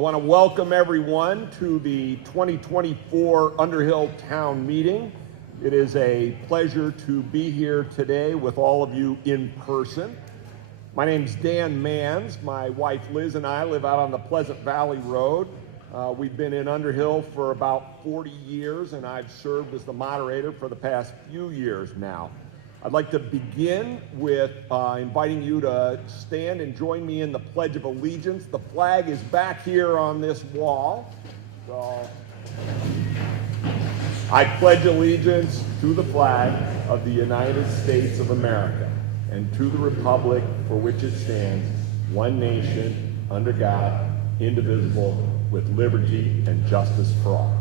I want to welcome everyone to the 2024 Underhill Town Meeting. It is a pleasure to be here today with all of you in person. My name's Dan Manns. My wife Liz and I live out on the Pleasant Valley Road. We've been in Underhill for about 40 years, and I've served as the moderator for the past few years now. I'd like to begin with inviting you to stand and join me in the Pledge of Allegiance. The flag is back here on this wall. So, I pledge allegiance to the flag of the United States of America and to the republic for which it stands, one nation, under God, indivisible, with liberty and justice for all.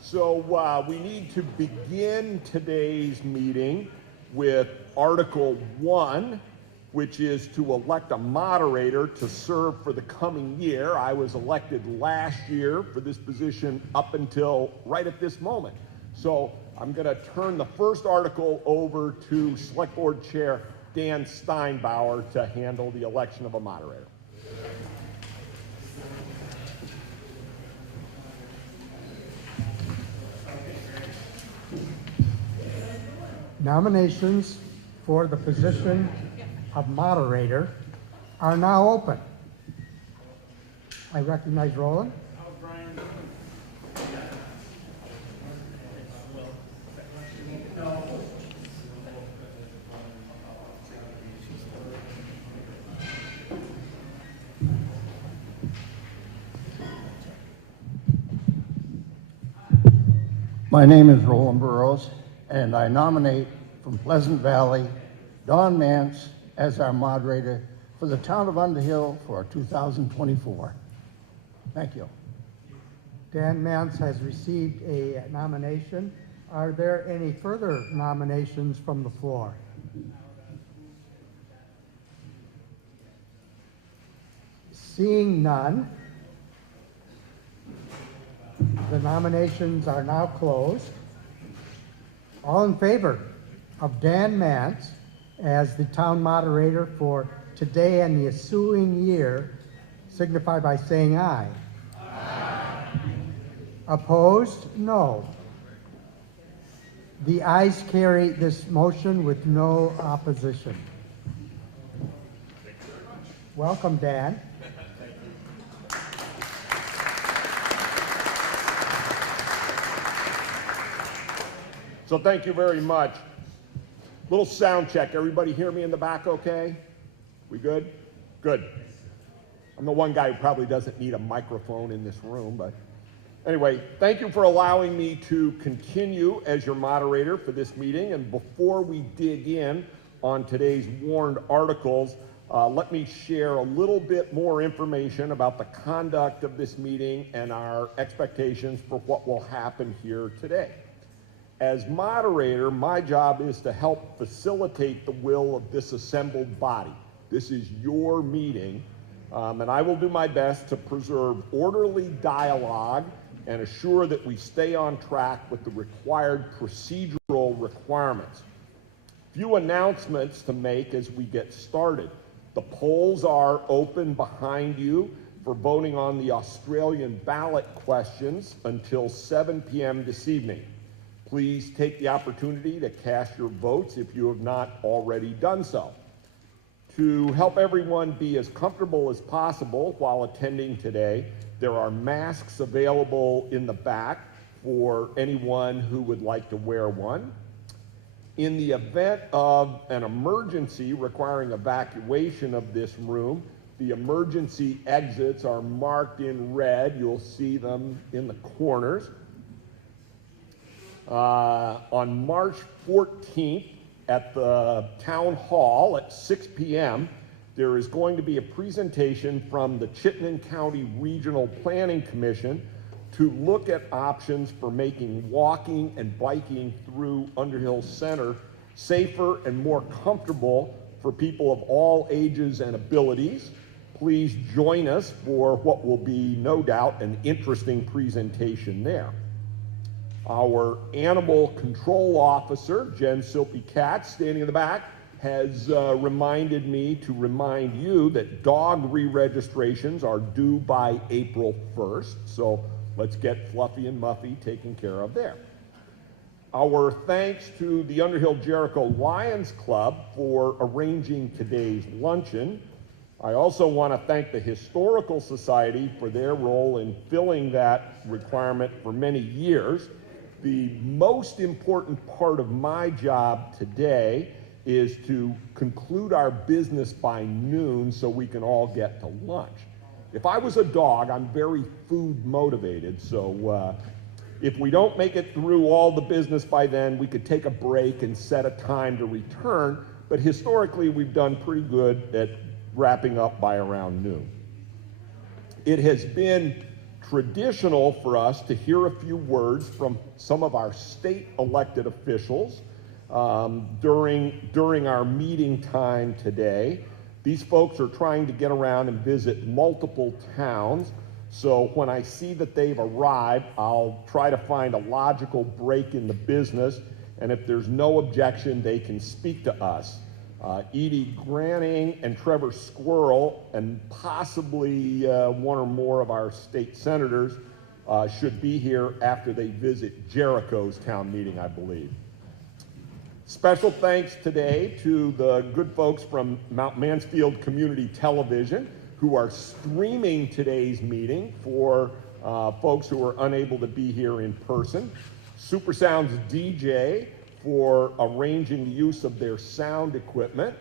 So we need to begin today's meeting with Article 1, which is to elect a moderator to serve for the coming year. I was elected last year for this position up until right at this moment. So I'm going to turn the first article over to Select Board Chair Dan Steinbauer to handle the election of a moderator. Nominations for the position of moderator are now open. I recognize Roland. My name is Roland Burrows, and I nominate from Pleasant Valley Don Mance as our moderator for the town of Underhill for 2024. Thank you. Dan Mance has received a nomination. Are there any further nominations from the floor? Seeing none, the nominations are now closed. All in favor of Dan Mance as the town moderator for today and the ensuing year, signify by saying aye. Aye. Opposed? No. The ayes carry this motion with no opposition. Welcome, Dan. So thank you very much. Little sound check. Everybody hear me in the back okay? We good? Good. I'm the one guy who probably doesn't need a microphone in this room, but anyway, thank you for allowing me to continue as your moderator for this meeting. And before we dig in on today's warned articles, let me share a little bit more information about the conduct of this meeting and our expectations for what will happen here today. As moderator, my job is to help facilitate the will of this assembled body. This is your meeting, and I will do my best to preserve orderly dialogue and assure that we stay on track with the required procedural requirements. Few announcements to make as we get started. The polls are open behind you for voting on the Australian ballot questions until 7 p.m. this evening. Please take the opportunity to cast your votes if you have not already done so. To help everyone be as comfortable as possible while attending today, there are masks available in the back for anyone who would like to wear one. In the event of an emergency requiring evacuation of this room, the emergency exits are marked in red. You'll see them in the corners. On March 14th at the Town Hall at 6 p.m., there is going to be a presentation from the Chittenden County Regional Planning Commission to look at options for making walking and biking through Underhill Center safer and more comfortable for people of all ages and abilities. Please join us for what will be, no doubt, an interesting presentation there. Our animal control officer, Jen Silpy Katz, standing in the back, has reminded me to remind you that dog re-registrations are due by April 1st, so let's get Fluffy and Muffy taken care of there. Our thanks to the Underhill Jericho Lions Club for arranging today's luncheon. I also want to thank the Historical Society for their role in filling that requirement for many years. The most important part of my job today is to conclude our business by noon so we can all get to lunch. If I was a dog, I'm very food motivated, so if we don't make it through all the business by then, we could take a break and set a time to return, but historically we've done pretty good at wrapping up by around noon. It has been traditional for us to hear a few words from some of our state elected officials during our meeting time today. These folks are trying to get around and visit multiple towns, so when I see that they've arrived, I'll try to find a logical break in the business, and if there's no objection, they can speak to us. Edie Graning and Trevor Squirrell, and possibly one or more of our state senators should be here after they visit Jericho's town meeting, I believe. Special thanks today to the good folks from Mount Mansfield Community Television who are streaming today's meeting for folks who are unable to be here in person. Super Sounds DJ for arranging the use of their sound equipment.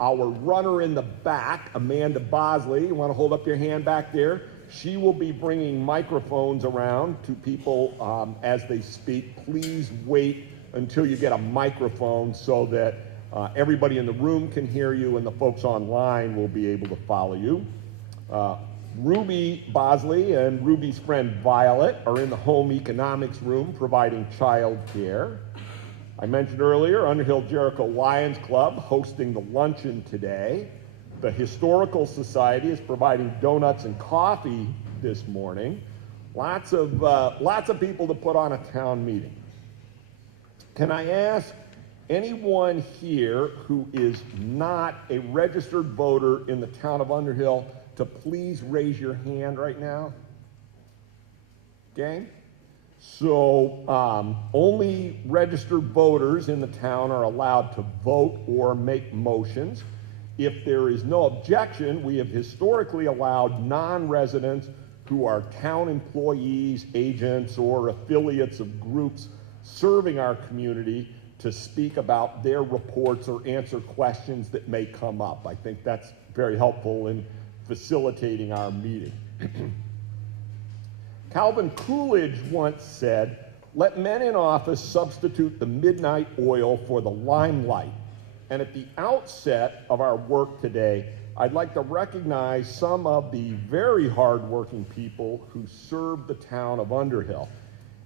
Our runner in the back, Amanda Bosley, you want to hold up your hand back there? She will be bringing microphones around to people as they speak. Please wait until you get a microphone so that everybody in the room can hear you and the folks online will be able to follow you. Ruby Bosley and Ruby's friend Violet are in the home economics room providing child care. I mentioned earlier, Underhill Jericho Lions Club hosting the luncheon today. The Historical Society is providing donuts and coffee this morning. Lots of people to put on a town meeting. Can I ask anyone here who is not a registered voter in the town of Underhill to please raise your hand right now? Okay? So only registered voters in the town are allowed to vote or make motions. If there is no objection, we have historically allowed non-residents who are town employees, agents, or affiliates of groups serving our community to speak about their reports or answer questions that may come up. I think that's very helpful in facilitating our meeting. Calvin Coolidge once said, "Let men in office substitute the midnight oil for the limelight." And at the outset of our work today, I'd like to recognize some of the very hardworking people who serve the town of Underhill.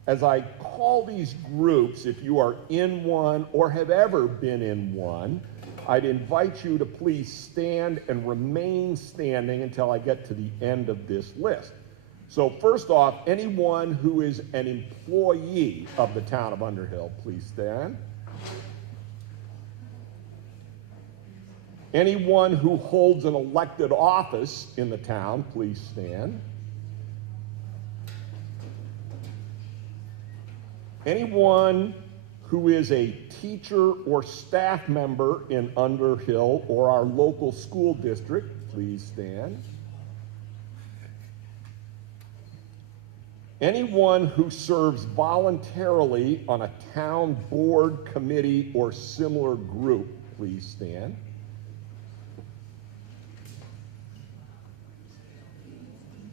As I call these groups, if you are in one or have ever been in one, I'd invite you to please stand and remain standing until I get to the end of this list. So first off, anyone who is an employee of the town of Underhill, please stand. Anyone who holds an elected office in the town, please stand. Anyone who is a teacher or staff member in Underhill or our local school district, please stand. Anyone who serves voluntarily on a town board, committee, or similar group, please stand.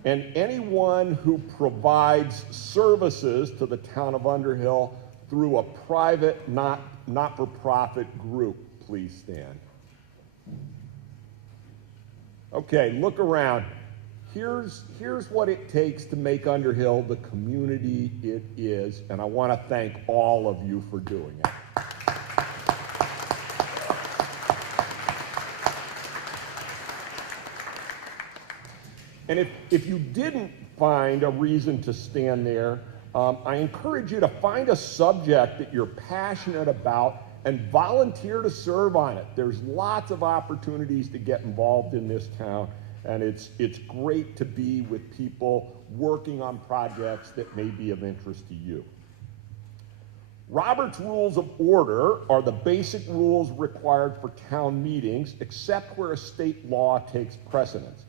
And anyone who provides services to the town of Underhill through a private, not-for-profit group, please stand. Okay, look around. Here's what it takes to make Underhill the community it is, and I want to thank all of you for doing it. And if you didn't find a reason to stand there, I encourage you to find a subject that you're passionate about and volunteer to serve on it. There's lots of opportunities to get involved in this town, and it's great to be with people working on projects that may be of interest to you. Robert's Rules of Order are the basic rules required for town meetings, except where a state law takes precedence.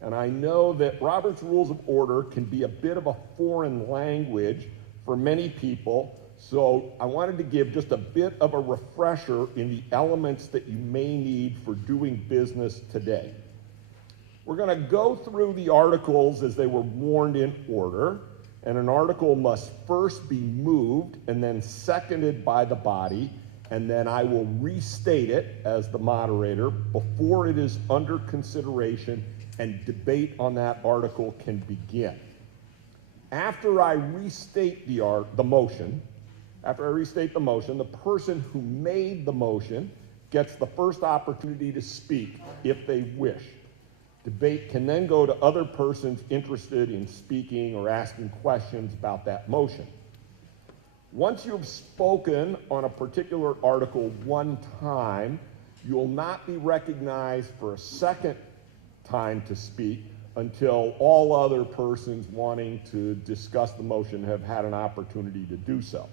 And I know that Robert's Rules of Order can be a bit of a foreign language for many people, so I wanted to give just a bit of a refresher in the elements that you may need for doing business today. We're going to go through the articles as they were warned in order, and an article must first be moved and then seconded by the body, and then I will restate it as the moderator before it is under consideration and debate on that article can begin. After I restate the motion, the person who made the motion gets the first opportunity to speak if they wish. Debate can then go to other persons interested in speaking or asking questions about that motion. Once you've spoken on a particular article one time, you will not be recognized for a second time to speak until all other persons wanting to discuss the motion have had an opportunity to do so.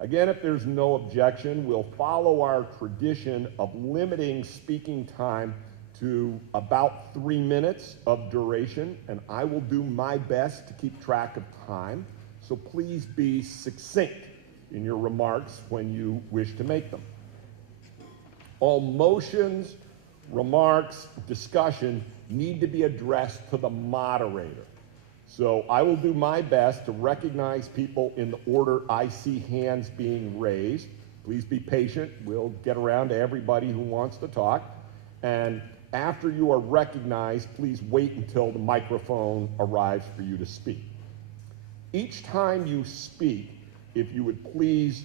Again, if there's no objection, we'll follow our tradition of limiting speaking time to about 3 minutes of duration, and I will do my best to keep track of time, so please be succinct in your remarks when you wish to make them. All motions, remarks, discussion need to be addressed to the moderator. So I will do my best to recognize people in the order I see hands being raised. Please be patient. We'll get around to everybody who wants to talk. And after you are recognized, please wait until the microphone arrives for you to speak. Each time you speak, if you would please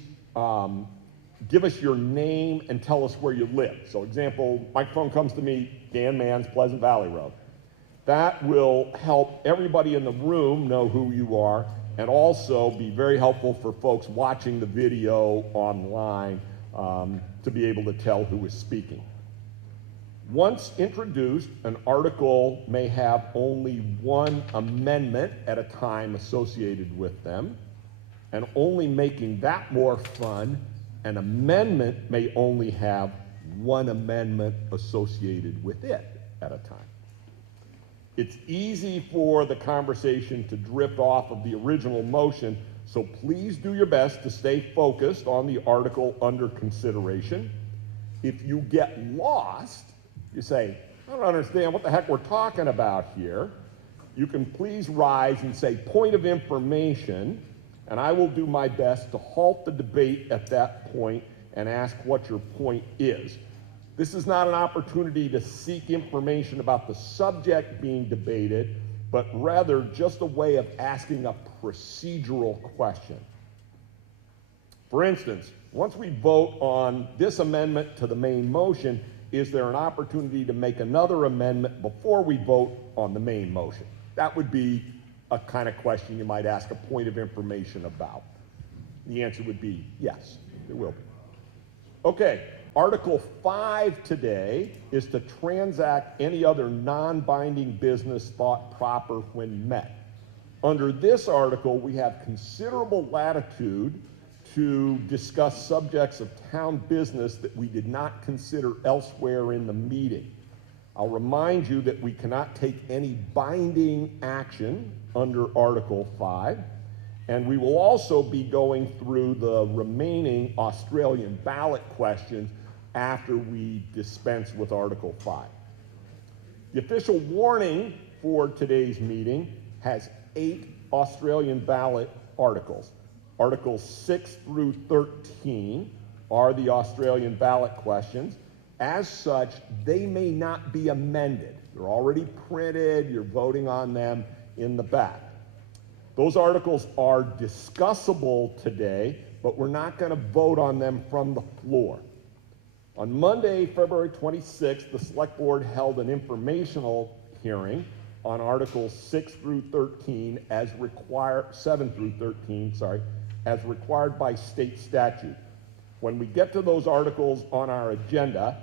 give us your name and tell us where you live. So example, microphone comes to me, Dan Manns, Pleasant Valley Road. That will help everybody in the room know who you are, and also be very helpful for folks watching the video online to be able to tell who is speaking. Once introduced, an article may have only one amendment at a time associated with them, and only making that more fun, an amendment may only have one amendment associated with it at a time. It's easy for the conversation to drift off of the original motion, so please do your best to stay focused on the article under consideration. If you get lost, you say, I don't understand what the heck we're talking about here, you can please rise and say, point of information, and I will do my best to halt the debate at that point and ask what your point is. This is not an opportunity to seek information about the subject being debated, but rather just a way of asking a procedural question. For instance, once we vote on this amendment to the main motion, is there an opportunity to make another amendment before we vote on the main motion? That would be a kind of question you might ask a point of information about. The answer would be yes, there will be. Okay, Article 5 today is to transact any other non-binding business thought proper when met. Under this article, we have considerable latitude to discuss subjects of town business that we did not consider elsewhere in the meeting. I'll remind you that we cannot take any binding action under Article 5, and we will also be going through the remaining Australian ballot questions after we dispense with Article 5. The official warning for today's meeting has 8 Australian ballot articles. Articles 6 through 13 are the Australian ballot questions. As such, they may not be amended. They're already printed, you're voting on them in the back. Those articles are discussable today, but we're not going to vote on them from the floor. On Monday, February 26th, the Select Board held an informational hearing on Articles 6 through 13 as required, 7 through 13, sorry, as required by state statute. When we get to those articles on our agenda,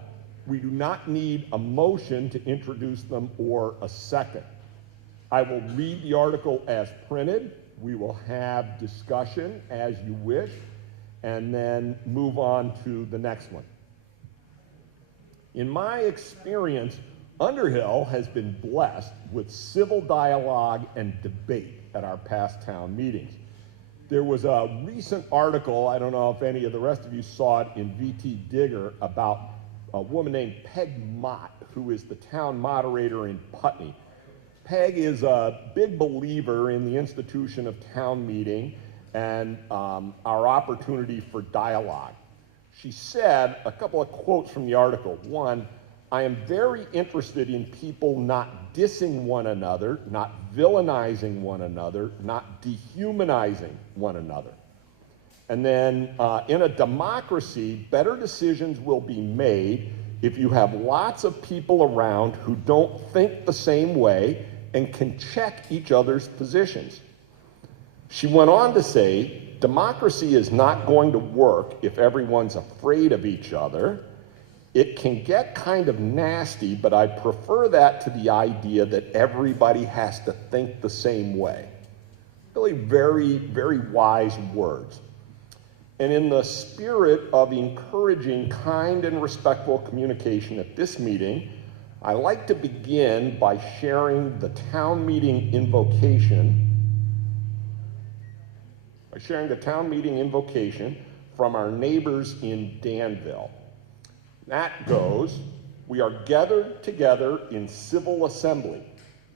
we do not need a motion to introduce them or a second. I will read the article as printed. We will have discussion as you wish, and then move on to the next one. In my experience, Underhill has been blessed with civil dialogue and debate at our past town meetings. There was a recent article, I don't know if any of the rest of you saw it, in VT Digger about a woman named Peg Mott, who is the town moderator in Putney. Peg is a big believer in the institution of town meeting and our opportunity for dialogue. She said, a couple of quotes from the article. One, I am very interested in people not dissing one another, not villainizing one another, not dehumanizing one another. And then in a democracy, better decisions will be made if you have lots of people around who don't think the same way and can check each other's positions. She went on to say, democracy is not going to work if everyone's afraid of each other. It can get kind of nasty, but I prefer that to the idea that everybody has to think the same way. Really very, very wise words. And in the spirit of encouraging kind and respectful communication at this meeting, I like to begin by sharing the town meeting invocation from our neighbors in Danville. That goes, we are gathered together in civil assembly.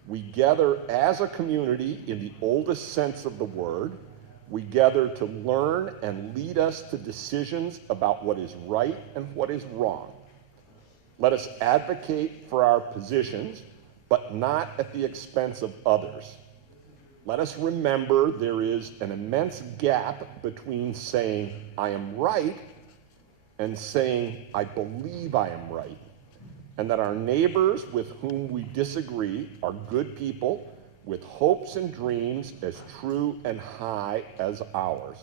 We gather as a community in the oldest sense of the word. We gather to learn and lead us to decisions about what is right and what is wrong. Let us advocate for our positions, but not at the expense of others. Let us remember there is an immense gap between saying, I am right, and saying, I believe I am right, and that our neighbors with whom we disagree are good people with hopes and dreams as true and high as ours.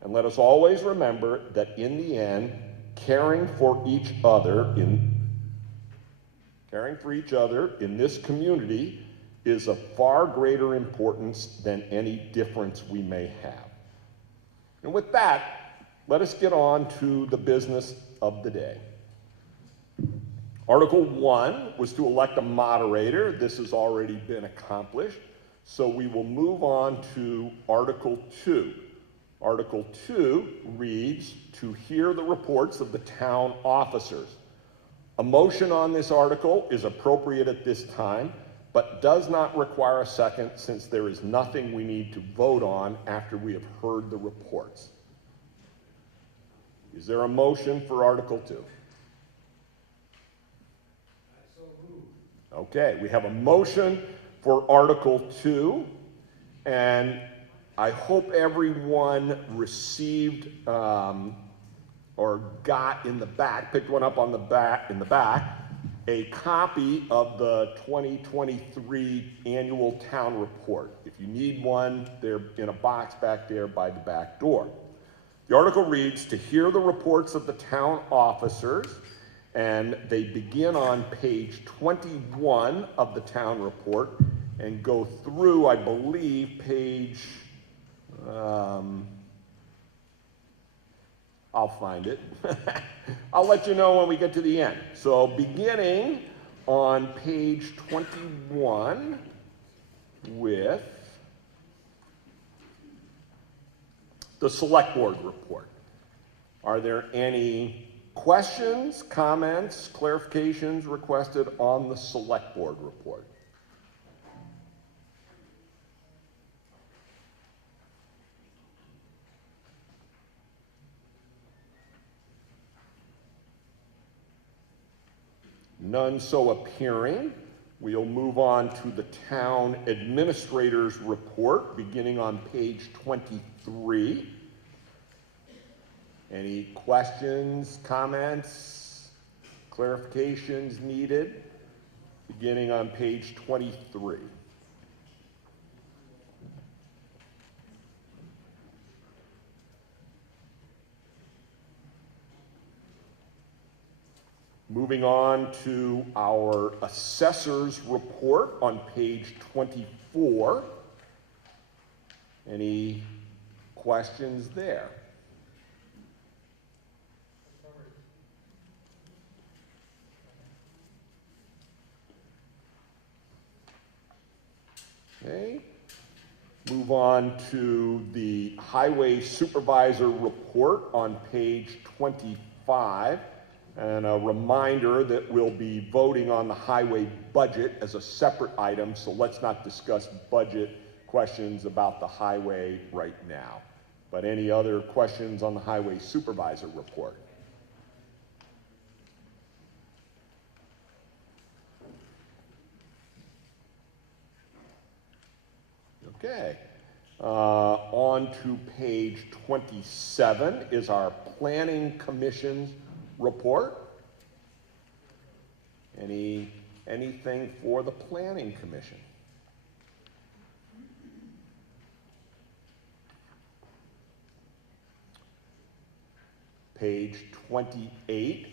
And let us always remember that in the end, caring for each other in this community is of far greater importance than any difference we may have. And with that, let us get on to the business of the day. Article 1 was to elect a moderator. This has already been accomplished. So we will move on to Article 2. Article 2 reads, to hear the reports of the town officers. A motion on this article is appropriate at this time, but does not require a second since there is nothing we need to vote on after we have heard the reports. Is there a motion for Article 2? Okay, we have a motion for Article 2, and I hope everyone received or got in the back, picked one up on the back, in the back, a copy of the 2023 annual town report. If you need one, they're in a box back there by the back door. The article reads, to hear the reports of the town officers, and they begin on page 21 of the town report and go through, I believe, page, I'll find it. I'll let you know when we get to the end. So beginning on page 21 with the Selectboard report. Are there any questions, comments, clarifications requested on the Selectboard report? None so appearing. We'll move on to the town administrator's report, beginning on page 23. Any questions, comments, clarifications needed? Beginning on page 23. Moving on to our assessor's report on page 24. Any questions there? Okay. Move on to the highway supervisor report on page 25. And a reminder that we'll be voting on the highway budget as a separate item, so let's not discuss budget questions about the highway right now. But any other questions on the highway supervisor report? Okay. On to page 27 is our Planning Commission's report. Anything for the Planning Commission? Page 28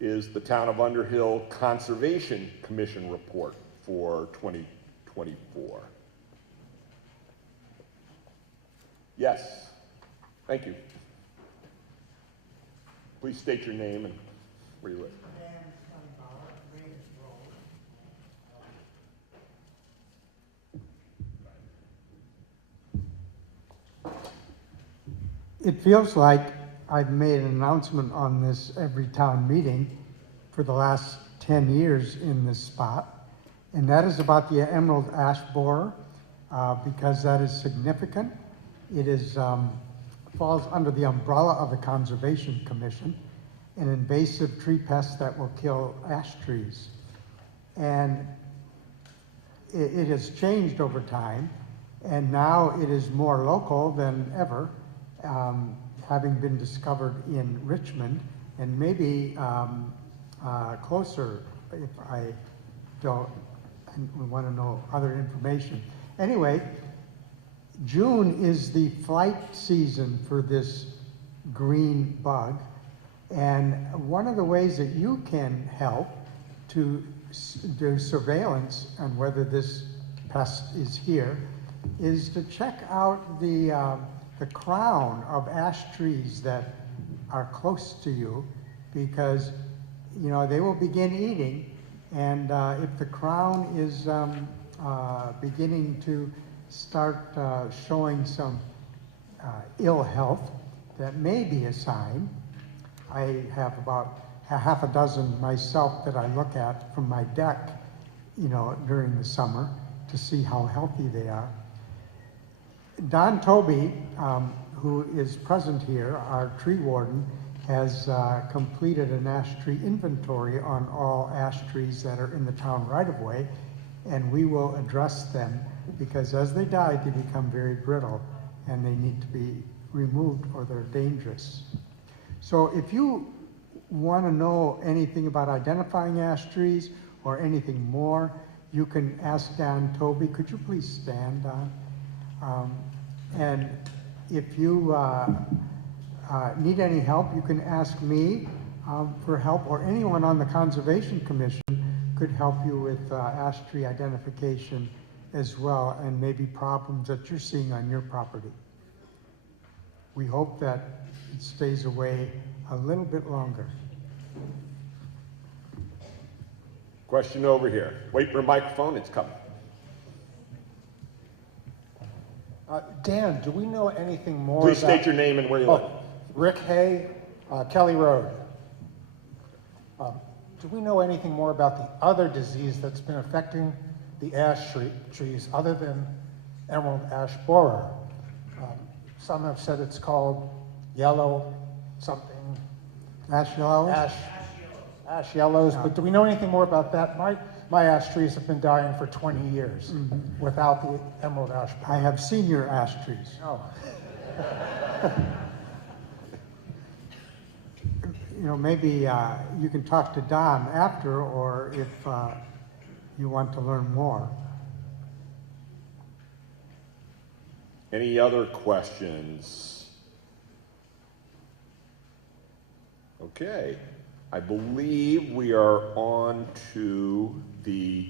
is the Town of Underhill Conservation Commission report for 2024. Yes, thank you. Please state your name and where you live. It feels like I've made an announcement on this every town meeting for the last 10 years in this spot, and that is about the emerald ash borer, because that is significant. It is falls under the umbrella of the Conservation Commission, an invasive tree pest that will kill ash trees. And it has changed over time, and now it is more local than ever, having been discovered in Richmond, and maybe closer if I don't want to know other information. Anyway, June is the flight season for this green bug, and one of the ways that you can help to do surveillance on whether this pest is here is to check out the crown of ash trees that are close to you, because you know they will begin eating, and if the crown is beginning to start showing some ill health, that may be a sign. I have about half a dozen myself that I look at from my deck, you know, during the summer to see how healthy they are. Don Toby, who is present here, our tree warden, has completed an ash tree inventory on all ash trees that are in the town right-of-way, and we will address them, because as they die, they become very brittle and they need to be removed or they're dangerous. So if you want to know anything about identifying ash trees or anything more, you can ask Don Toby. Could you please stand, Don? And if you need any help, you can ask me for help, or anyone on the Conservation Commission could help you with ash tree identification as well, and maybe problems that you're seeing on your property. We hope that it stays away a little bit longer. Question over here. Wait for a microphone, it's coming. Dan, do we know anything more Please about... state your name and where you live. Rick Hay, Kelly Road. Do we know anything more about the other disease that's been affecting the ash trees other than emerald ash borer? Some have said it's called yellow something. Ash yellows? Ash yellows, but do we know anything more about that? My ash trees have been dying for 20 years without the emerald ash borer. I have seen your ash trees. Oh. You know, maybe you can talk to Don after, or if you want to learn more. Any other questions? Okay. I believe we are on to the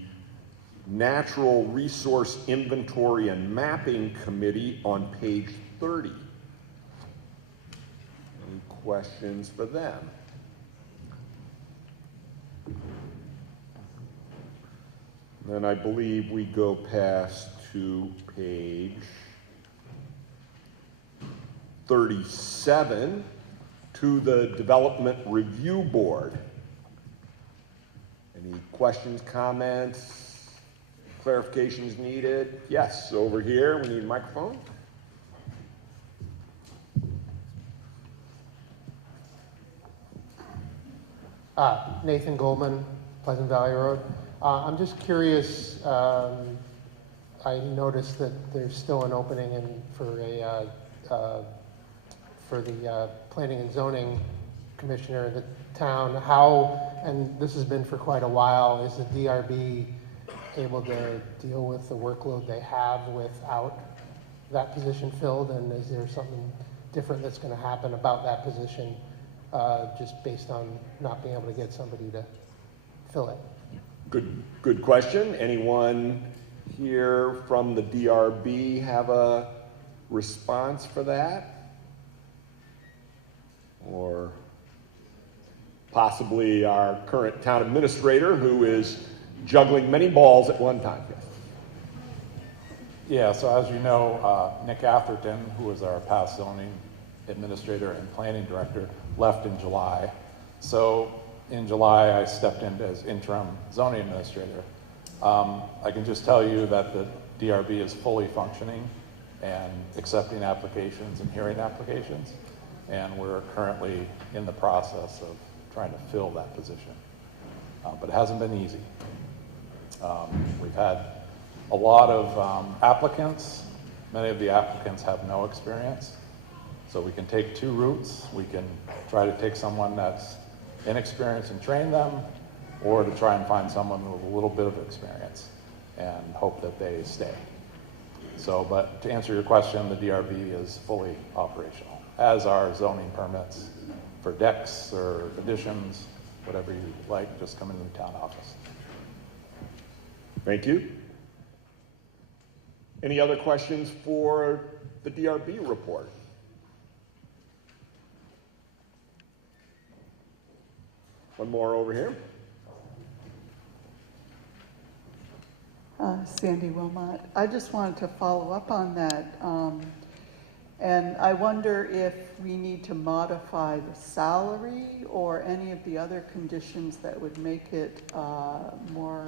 Natural Resource Inventory and Mapping Committee on page 30. Any questions for them? Then I believe we go past to page 37 to the Development Review Board. Any questions, comments, clarifications needed? Yes, over here, we need a microphone. Nathan Goldman, Pleasant Valley Road. I'm just curious, I noticed that there's still an opening for the Planning and Zoning Commissioner in the town. How, and this has been for quite a while, is the DRB able to deal with the workload they have without that position filled? And is there something different that's going to happen about that position just based on not being able to get somebody to fill it? Good question. Anyone here from the DRB have a response for that? Or possibly our current town administrator who is juggling many balls at one time? Yeah, so as you know, Nick Atherton, who was our past zoning administrator and planning director, left in July. So in July, I stepped in as interim zoning administrator. I can just tell you that the DRB is fully functioning and accepting applications and hearing applications. And we're currently in the process of trying to fill that position. But it hasn't been easy. We've had a lot of applicants. Many of the applicants have no experience. So we can take two routes. We can try to take someone that's inexperienced and train them, or to try and find someone with a little bit of experience and hope that they stay. So, but to answer your question, the DRB is fully operational, as are zoning permits for decks or additions, whatever you like, just come into the town office. Thank you. Any other questions for the DRB report? One more over here. Sandy Wilmot. I just wanted to follow up on that. And I wonder if we need to modify the salary or any of the other conditions that would make it more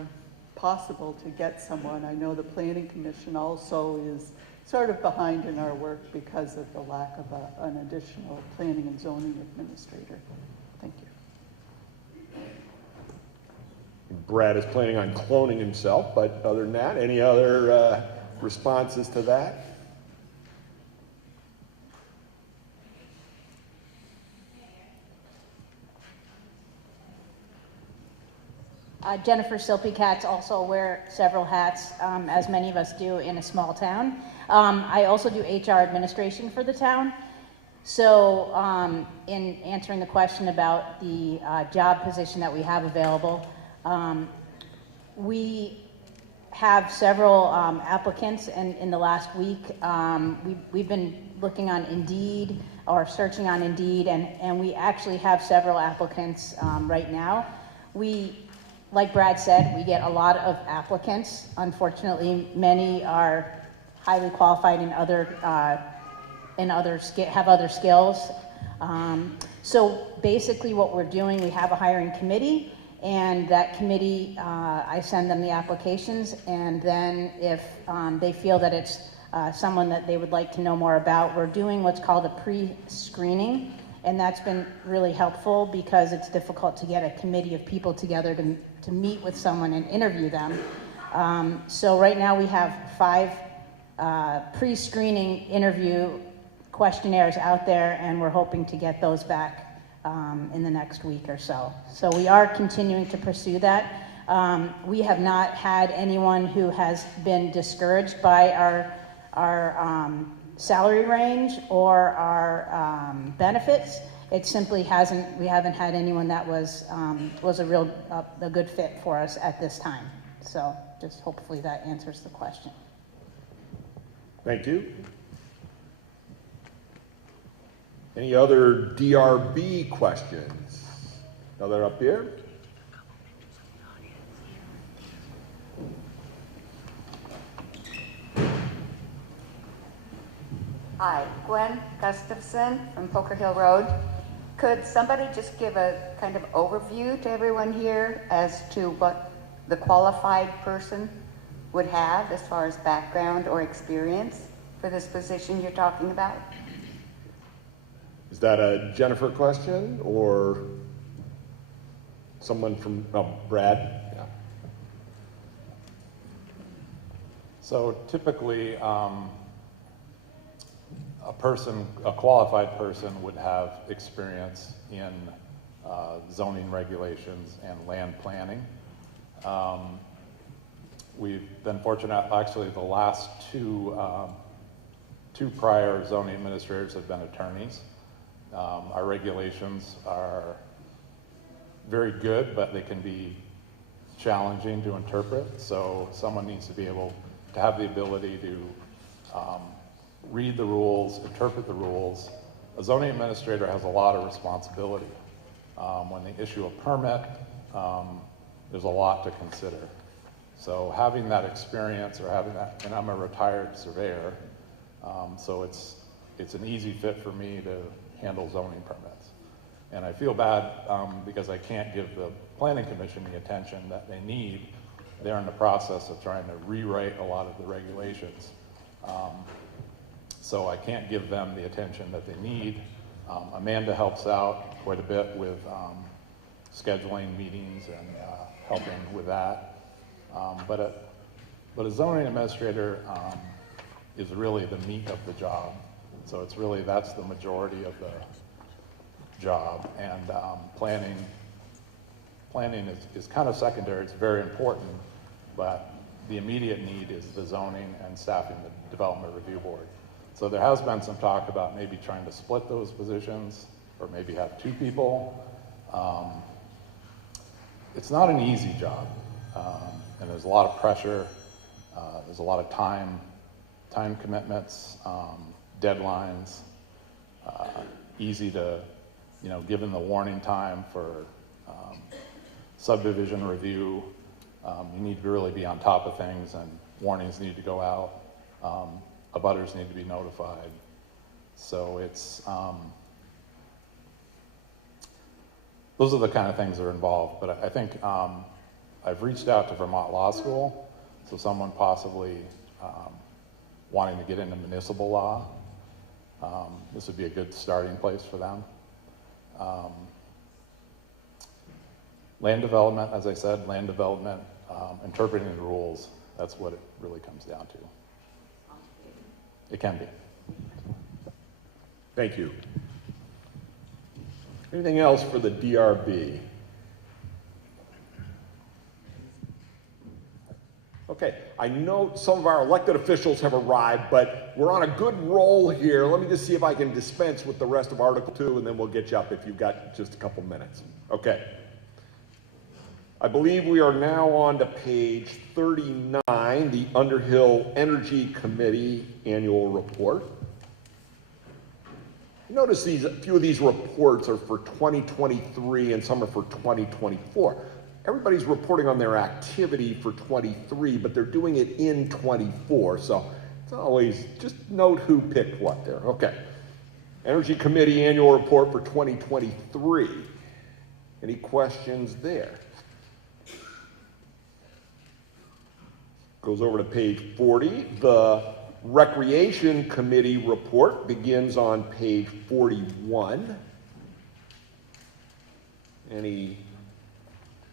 possible to get someone. I know the Planning Commission also is sort of behind in our work because of the lack of an additional planning and zoning administrator. Thank you. Brad is planning on cloning himself, but other than that, any other responses to that? Jennifer Silpy-Katz also wear several hats, as many of us do in a small town. I also do HR administration for the town. So in answering the question about the job position that we have available, we have several applicants, and in the last week, we've been looking on Indeed or searching on Indeed, and we actually have several applicants right now. Like Brad said, we get a lot of applicants. Unfortunately, many are highly qualified in have other skills. So basically what we're doing, we have a hiring committee, and that committee, I send them the applications, and then if they feel that it's someone that they would like to know more about, we're doing what's called a pre-screening, and that's been really helpful because it's difficult to get a committee of people together to meet with someone and interview them. So right now we have 5 pre-screening interview questionnaires out there, and we're hoping to get those back in the next week or so. So we are continuing to pursue that. We have not had anyone who has been discouraged by our salary range or our benefits. it simply we haven't had anyone that was a good fit for us at this time. So just hopefully that answers the question. Thank you. Any other DRB questions? Another up here? Hi, Gwen Gustafson from Poker Hill Road. Could somebody just give a kind of overview to everyone here as to what the qualified person would have as far as background or experience for this position you're talking about? Is that a Jennifer question or someone from, Brad? Yeah. So typically, a qualified person would have experience in zoning regulations and land planning. We've been fortunate, actually the last two prior zoning administrators have been attorneys. Our regulations are very good, but they can be challenging to interpret. So someone needs to be able to have the ability to read the rules, interpret the rules. A zoning administrator has a lot of responsibility. When they issue a permit, there's a lot to consider. So having that experience or having that, and I'm a retired surveyor, so it's an easy fit for me to handle zoning permits. And I feel bad because I can't give the planning commission the attention that they need. They're in the process of trying to rewrite a lot of the regulations. So I can't give them the attention that they need. Amanda helps out quite a bit with scheduling meetings and helping with that. But a zoning administrator is really the meat of the job. So it's really, that's the majority of the job. And planning is kind of secondary. It's very important, but the immediate need is the zoning and staffing the development review board. So there has been some talk about maybe trying to split those positions or maybe have two people. It's not an easy job, and there's a lot of pressure. There's a lot of time commitments, deadlines, easy to, given the warning time for subdivision review, you need to really be on top of things, and warnings need to go out. Abutters need to be notified. So it's, those are the kind of things that are involved. But I think I've reached out to Vermont Law School, so someone possibly wanting to get into municipal law. This would be a good starting place for them. Land development, as I said, interpreting the rules, that's what it really comes down to. It can be. Thank you. Anything else for the DRB? Okay, I know some of our elected officials have arrived, but we're on a good roll here. Let me just see if I can dispense with the rest of Article 2, and then we'll get you up if you've got just a couple minutes. Okay. I believe we are now on to page 39, the Underhill Energy Committee Annual Report. Notice a few of these reports are for 2023 and some are for 2024. Everybody's reporting on their activity for 23, but they're doing it in 24, so it's always, just note who picked what there. Okay. Energy Committee Annual Report for 2023. Any questions there? Goes over to page 40. The Recreation Committee report begins on page 41. Any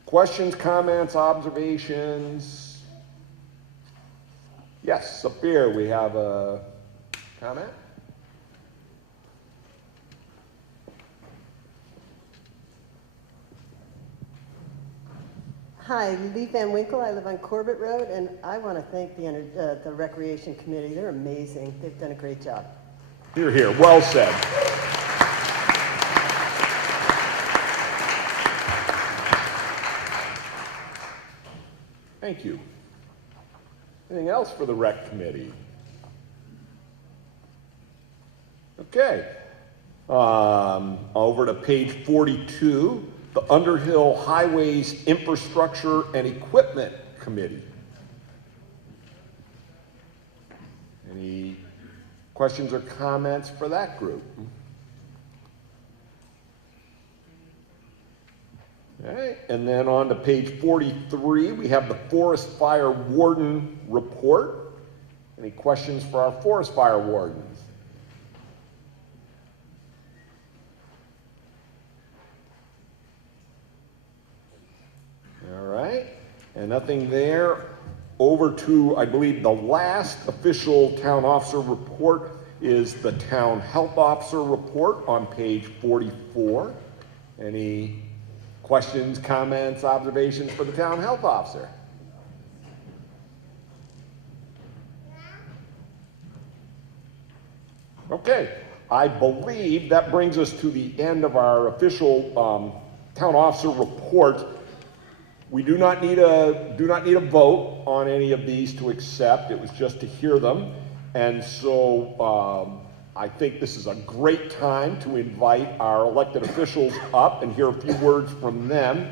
questions, comments, observations? Yes, up here we have a comment. Hi, Lee Van Winkle. I live on Corbett Road, and I want to thank the Recreation Committee. They're amazing. They've done a great job. Hear, hear. Well said. Thank you. Anything else for the rec committee? Okay. Over to page 42, the Underhill Highways Infrastructure and Equipment Committee. Any questions or comments for that group? Okay, and then on to page 43, we have the Forest Fire Warden report. Any questions for our Forest Fire Wardens? All right, and nothing there. Over to, I believe, the last official town officer report is the town health officer report on page 44. Any questions, comments, observations for the town health officer? Okay, I believe that brings us to the end of our official town officer report. We do not need a vote on any of these to accept. It was just to hear them. And so I think this is a great time to invite our elected officials up and hear a few words from them.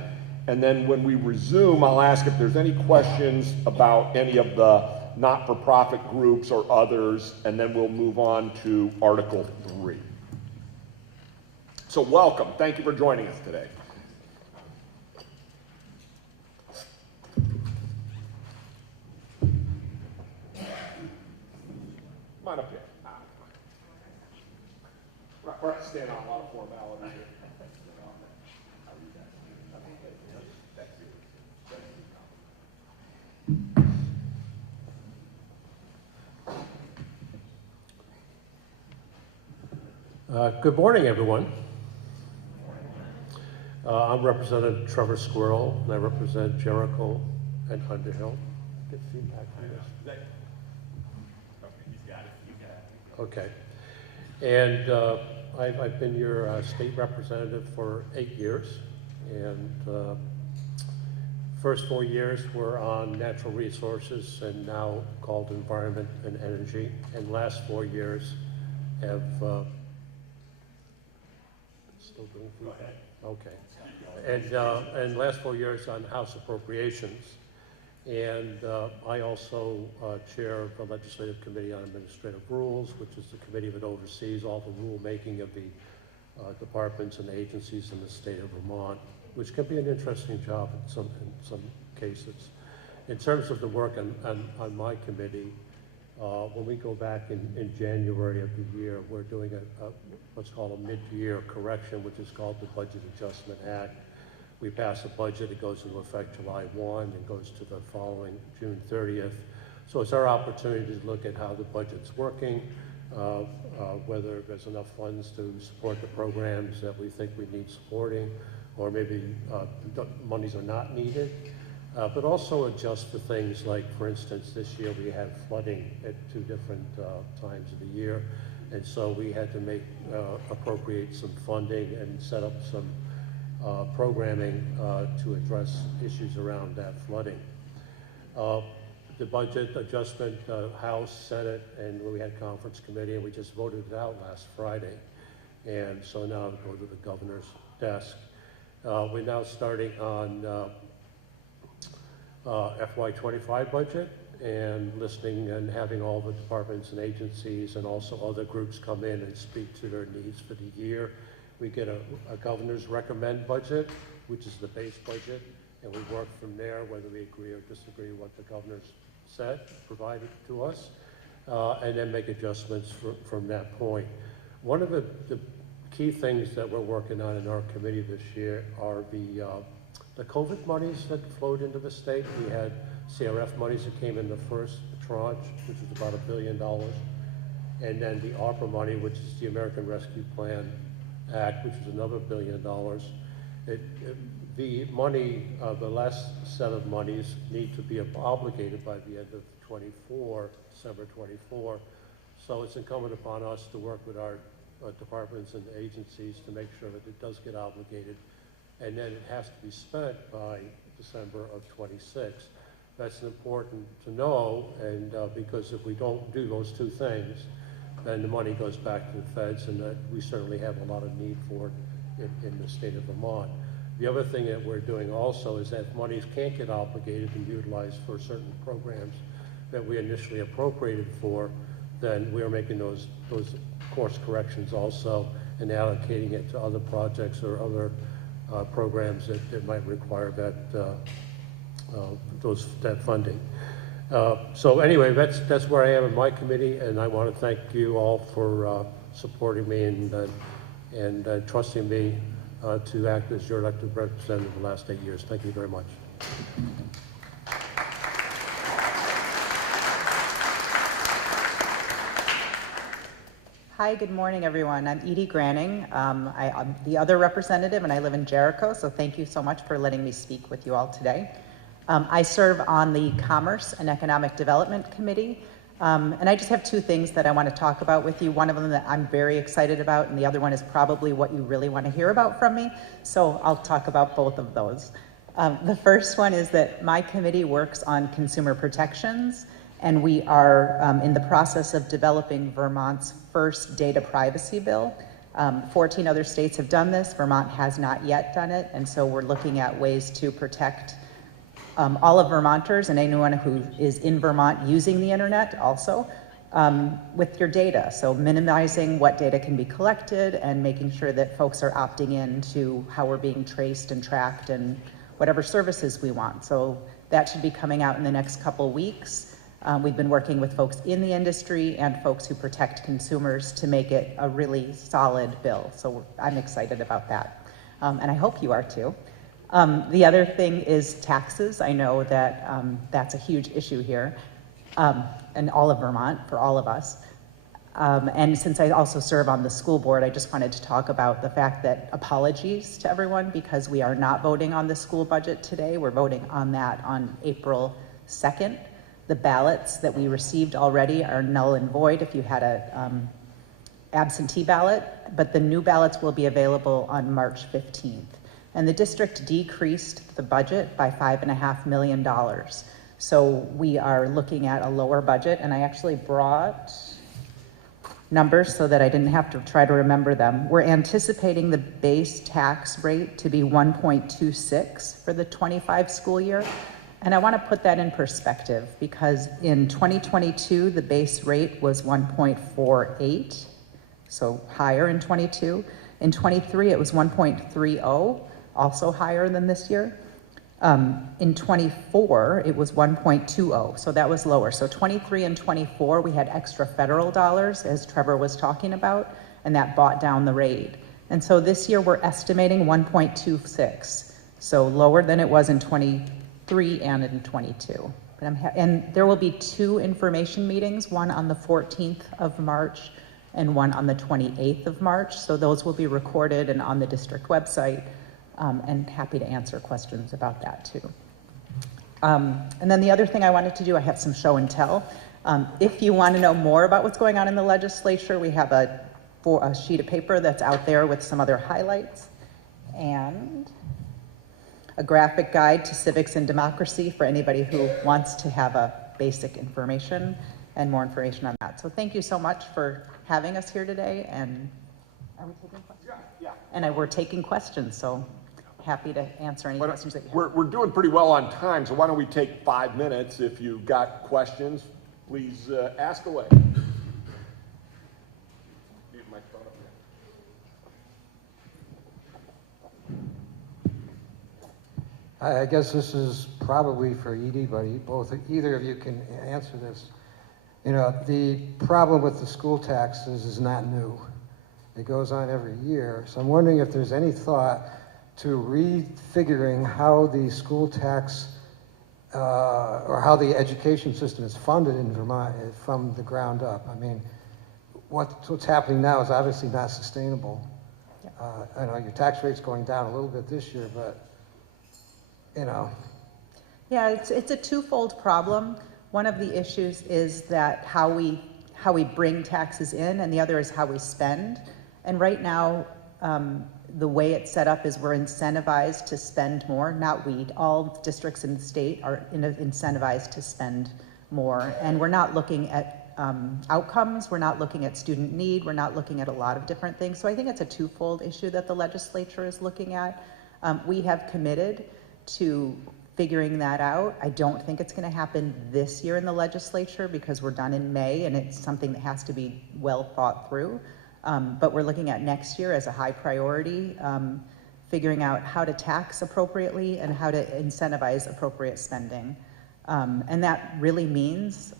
And then when we resume, I'll ask if there's any questions about any of the not-for-profit groups or others, and then we'll move on to Article 3. So welcome. Thank you for joining us today. Come on up here. We're standing on a lot of formality here. Good morning, everyone. I'm Representative Trevor Squirrell, and I represent Jericho and Underhill. Get feedback from this. Okay. And I've been your state representative for 8 years, and first 4 years were on natural resources and now called environment and energy, and last 4 years have still doing feedback? Okay. And last 4 years on House appropriations. And I also chair the Legislative Committee on Administrative Rules, which is the committee that oversees all the rulemaking of the departments and agencies in the state of Vermont, which can be an interesting job in some cases. In terms of the work on my committee, when we go back in January of the year, we're doing what's called a mid-year correction, which is called the Budget Adjustment Act. We pass a budget, it goes into effect July 1 and goes to the following June 30th. So it's our opportunity to look at how the budget's working, whether there's enough funds to support the programs that we think we need supporting, or maybe monies are not needed. But also adjust for things like, for instance, this year we had flooding at 2 different times of the year. And so we had to appropriate some funding and set up some programming to address issues around that flooding. The budget adjustment, House, Senate, and we had conference committee, and we just voted it out last Friday. And so now we go to the governor's desk. We're now starting on FY25 budget and listening and having all the departments and agencies and also other groups come in and speak to their needs for the year. We get a governor's recommend budget, which is the base budget, and we work from there, whether we agree or disagree with what the governor's said, provided to us, and then make adjustments from that point. One of the key things that we're working on in our committee this year are the COVID monies that flowed into the state. We had CRF monies that came in the first tranche, which was about $1 billion, and then the ARPA money, which is the American Rescue Plan Act, which is another $1 billion. The money, the last set of monies need to be obligated by the end of December 24. So it's incumbent upon us to work with our departments and agencies to make sure that it does get obligated, and then it has to be spent by December of 26. That's important to know, and because if we don't do those two things, then the money goes back to the feds, and that we certainly have a lot of need for it in the state of Vermont. The other thing that we're doing also is that monies can't get obligated and utilized for certain programs that we initially appropriated for, then we're making those course corrections also and allocating it to other projects or other programs that might require that funding. So anyway, that's where I am in my committee, and I want to thank you all for supporting me and trusting me to act as your elected representative the last 8 years. Thank you very much. Hi, good morning, everyone. I'm Edie Graning. I'm the other representative, and I live in Jericho, so thank you so much for letting me speak with you all today. I serve on the Commerce and Economic Development Committee, and I just have two things that I want to talk about with you. One of them that I'm very excited about, and the other one is probably what you really want to hear about from me, so I'll talk about both of those. The first one is that my committee works on consumer protections, and we are in the process of developing Vermont's first data privacy bill. 14 other states have done this. Vermont has not yet done it, and so we're looking at ways to protect all of Vermonters and anyone who is in Vermont using the internet also with your data. So minimizing what data can be collected and making sure that folks are opting in to how we're being traced and tracked and whatever services we want. So that should be coming out in the next couple weeks. We've been working with folks in the industry and folks who protect consumers to make it a really solid bill. So I'm excited about that. And I hope you are too. The other thing is taxes. I know that that's a huge issue here in all of Vermont for all of us. And since I also serve on the school board, I just wanted to talk about the fact that apologies to everyone because we are not voting on the school budget today. We're voting on that on April 2nd. The ballots that we received already are null and void if you had a absentee ballot, but the new ballots will be available on March 15th. And the district decreased the budget by $5.5 million. So we are looking at a lower budget, and I actually brought numbers so that I didn't have to try to remember them. We're anticipating the base tax rate to be 1.26 for the 25 school year. And I want to put that in perspective because in 2022, the base rate was 1.48, so higher in 22. In 23, it was 1.30, also higher than this year. In 24, it was 1.20, so that was lower. So 23 and 24, we had extra federal dollars, as Trevor was talking about, and that bought down the rate. And so this year, we're estimating 1.26, so lower than it was in 23 and in 22. And there will be two information meetings, one on the 14th of March and one on the 28th of March. So those will be recorded and on the district website, and happy to answer questions about that too. And then the other thing I wanted to do, I have some show and tell. If you want to know more about what's going on in the legislature, we have a sheet of paper that's out there with some other highlights and a graphic guide to civics and democracy for anybody who wants to have a basic information and more information on that. So thank you so much for having us here today. And are we taking questions? Yeah. And we're taking questions, so happy to answer any questions that you have. We're doing pretty well on time, so why don't we take 5 minutes? If you've got questions, please ask away. I guess this is probably for Edie, but either of you can answer this. You know, the problem with the school taxes is not new. It goes on every year. So I'm wondering if there's any thought to refiguring how the school tax or how the education system is funded in Vermont from the ground up. I mean, what's happening now is obviously not sustainable. I know your tax rate's going down a little bit this year, but you know. Yeah, it's a twofold problem. One of the issues is that how we bring taxes in, and the other is how we spend. And right now, The way it's set up is we're incentivized to spend more, not we, all districts in the state are incentivized to spend more. And we're not looking at outcomes, we're not looking at student need, we're not looking at a lot of different things. So I think it's a twofold issue that the legislature is looking at. We have committed to figuring that out. I don't think it's going to happen this year in the legislature because we're done in May and it's something that has to be well thought through. But we're looking at next year as a high priority, figuring out how to tax appropriately and how to incentivize appropriate spending. And that really means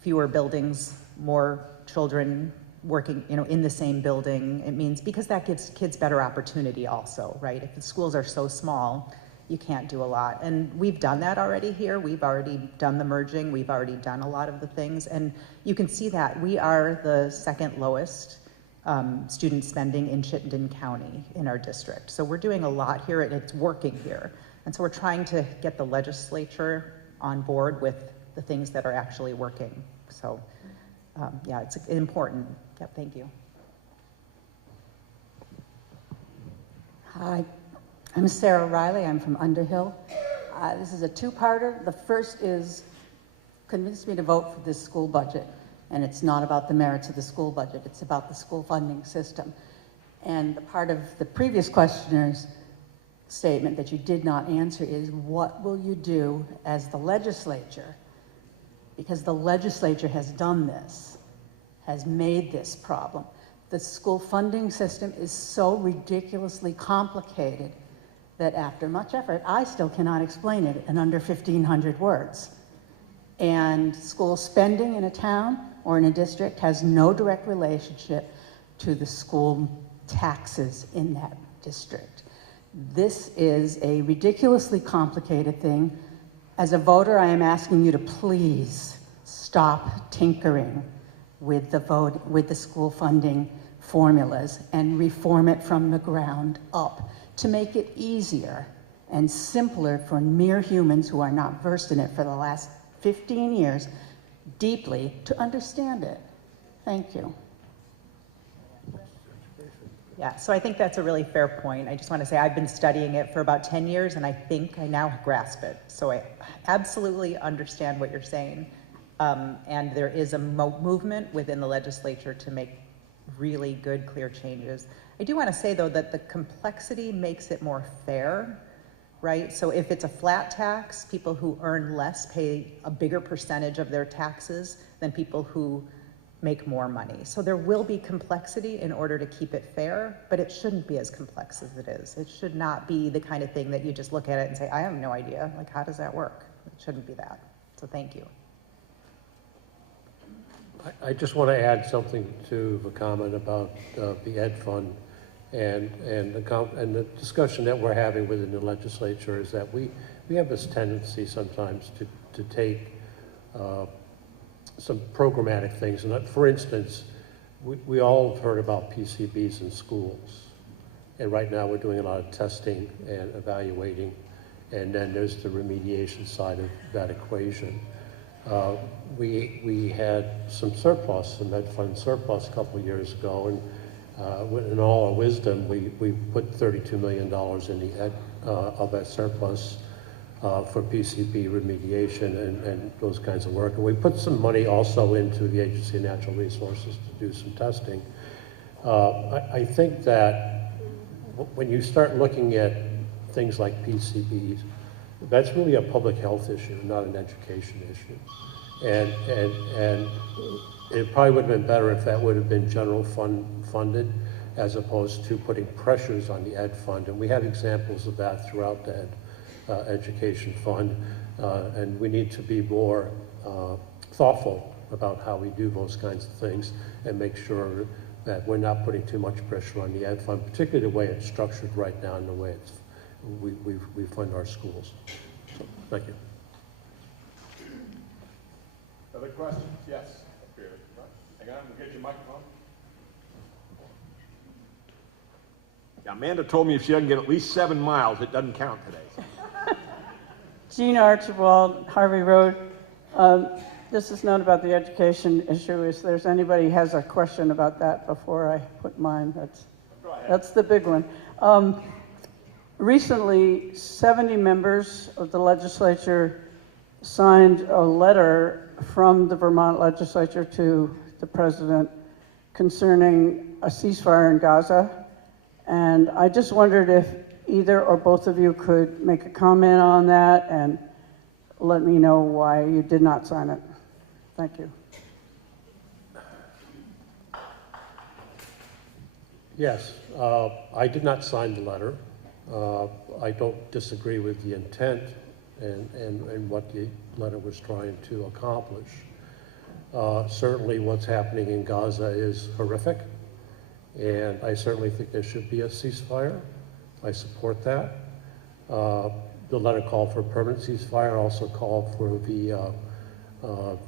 fewer buildings, more children working, in the same building. It means, because that gives kids better opportunity also, right? If the schools are so small, you can't do a lot. And we've done that already here. We've already done the merging. We've already done a lot of the things. And you can see that we are the second lowest student spending in Chittenden County in our district. So we're doing a lot here and it's working here. And so we're trying to get the legislature on board with the things that are actually working. So yeah, it's important. Yep, thank you. Hi, I'm Sarah Riley. I'm from Underhill. This is a two-parter. The first is convince me to vote for this school budget. And it's not about the merits of the school budget. It's about the school funding system. And the part of the previous questioner's statement that you did not answer is, what will you do as the legislature? Because the legislature has done this, has made this problem. The school funding system is so ridiculously complicated that after much effort, I still cannot explain it in under 1,500 words. And school spending in a town or in a district has no direct relationship to the school taxes in that district. This is a ridiculously complicated thing. As a voter, I am asking you to please stop tinkering with the school funding formulas and reform it from the ground up to make it easier and simpler for mere humans who are not versed in it for the last 15 years deeply to understand it. Thank you. Yeah, so I think that's a really fair point. I just want to say I've been studying it for about 10 years and I think I now grasp it. So I absolutely understand what you're saying. And there is a movement within the legislature to make really good, clear changes. I do want to say though that the complexity makes it more fair, right? So if it's a flat tax, people who earn less pay a bigger percentage of their taxes than people who make more money. So there will be complexity in order to keep it fair, but it shouldn't be as complex as it is. It should not be the kind of thing that you just look at it and say, I have no idea, like how does that work? It shouldn't be that. So thank you. I just want to add something to the comment about the Ed Fund and the discussion that we're having within the legislature is that we have this tendency sometimes to take some programmatic things. And for instance, we all have heard about PCBs in schools. And right now we're doing a lot of testing and evaluating. And then there's the remediation side of that equation. We had some surplus, some Ed Fund surplus a couple of years ago. And in all our wisdom, we put $32 million in the Ed of that surplus for PCB remediation and those kinds of work. And we put some money also into the Agency of Natural Resources to do some testing. I think that when you start looking at things like PCBs, that's really a public health issue, not an education issue. And it probably would have been better if that would have been general funded as opposed to putting pressures on the Ed Fund. And we have examples of that throughout the Education Fund, and we need to be more thoughtful about how we do those kinds of things and make sure that we're not putting too much pressure on the Ed Fund, particularly the way it's structured right now and the way we fund our schools. So, thank you. Other questions? Yes. Up here. Hang on, we'll get your microphone. Yeah, Amanda told me if she doesn't get at least 7 miles, it doesn't count today. Jean Archibald, Harvey Road. This is not about the education issue. If there's anybody who has a question about that before I put mine, that's. Go ahead. That's the big one. Recently, 70 members of the legislature signed a letter from the Vermont legislature to the president concerning a ceasefire in Gaza. And I just wondered if either or both of you could make a comment on that and let me know why you did not sign it. Thank you. Yes, I did not sign the letter. I don't disagree with the intent and what the letter was trying to accomplish. Certainly what's happening in Gaza is horrific, and I certainly think there should be a ceasefire. I support that. The letter called for a permanent ceasefire, also called for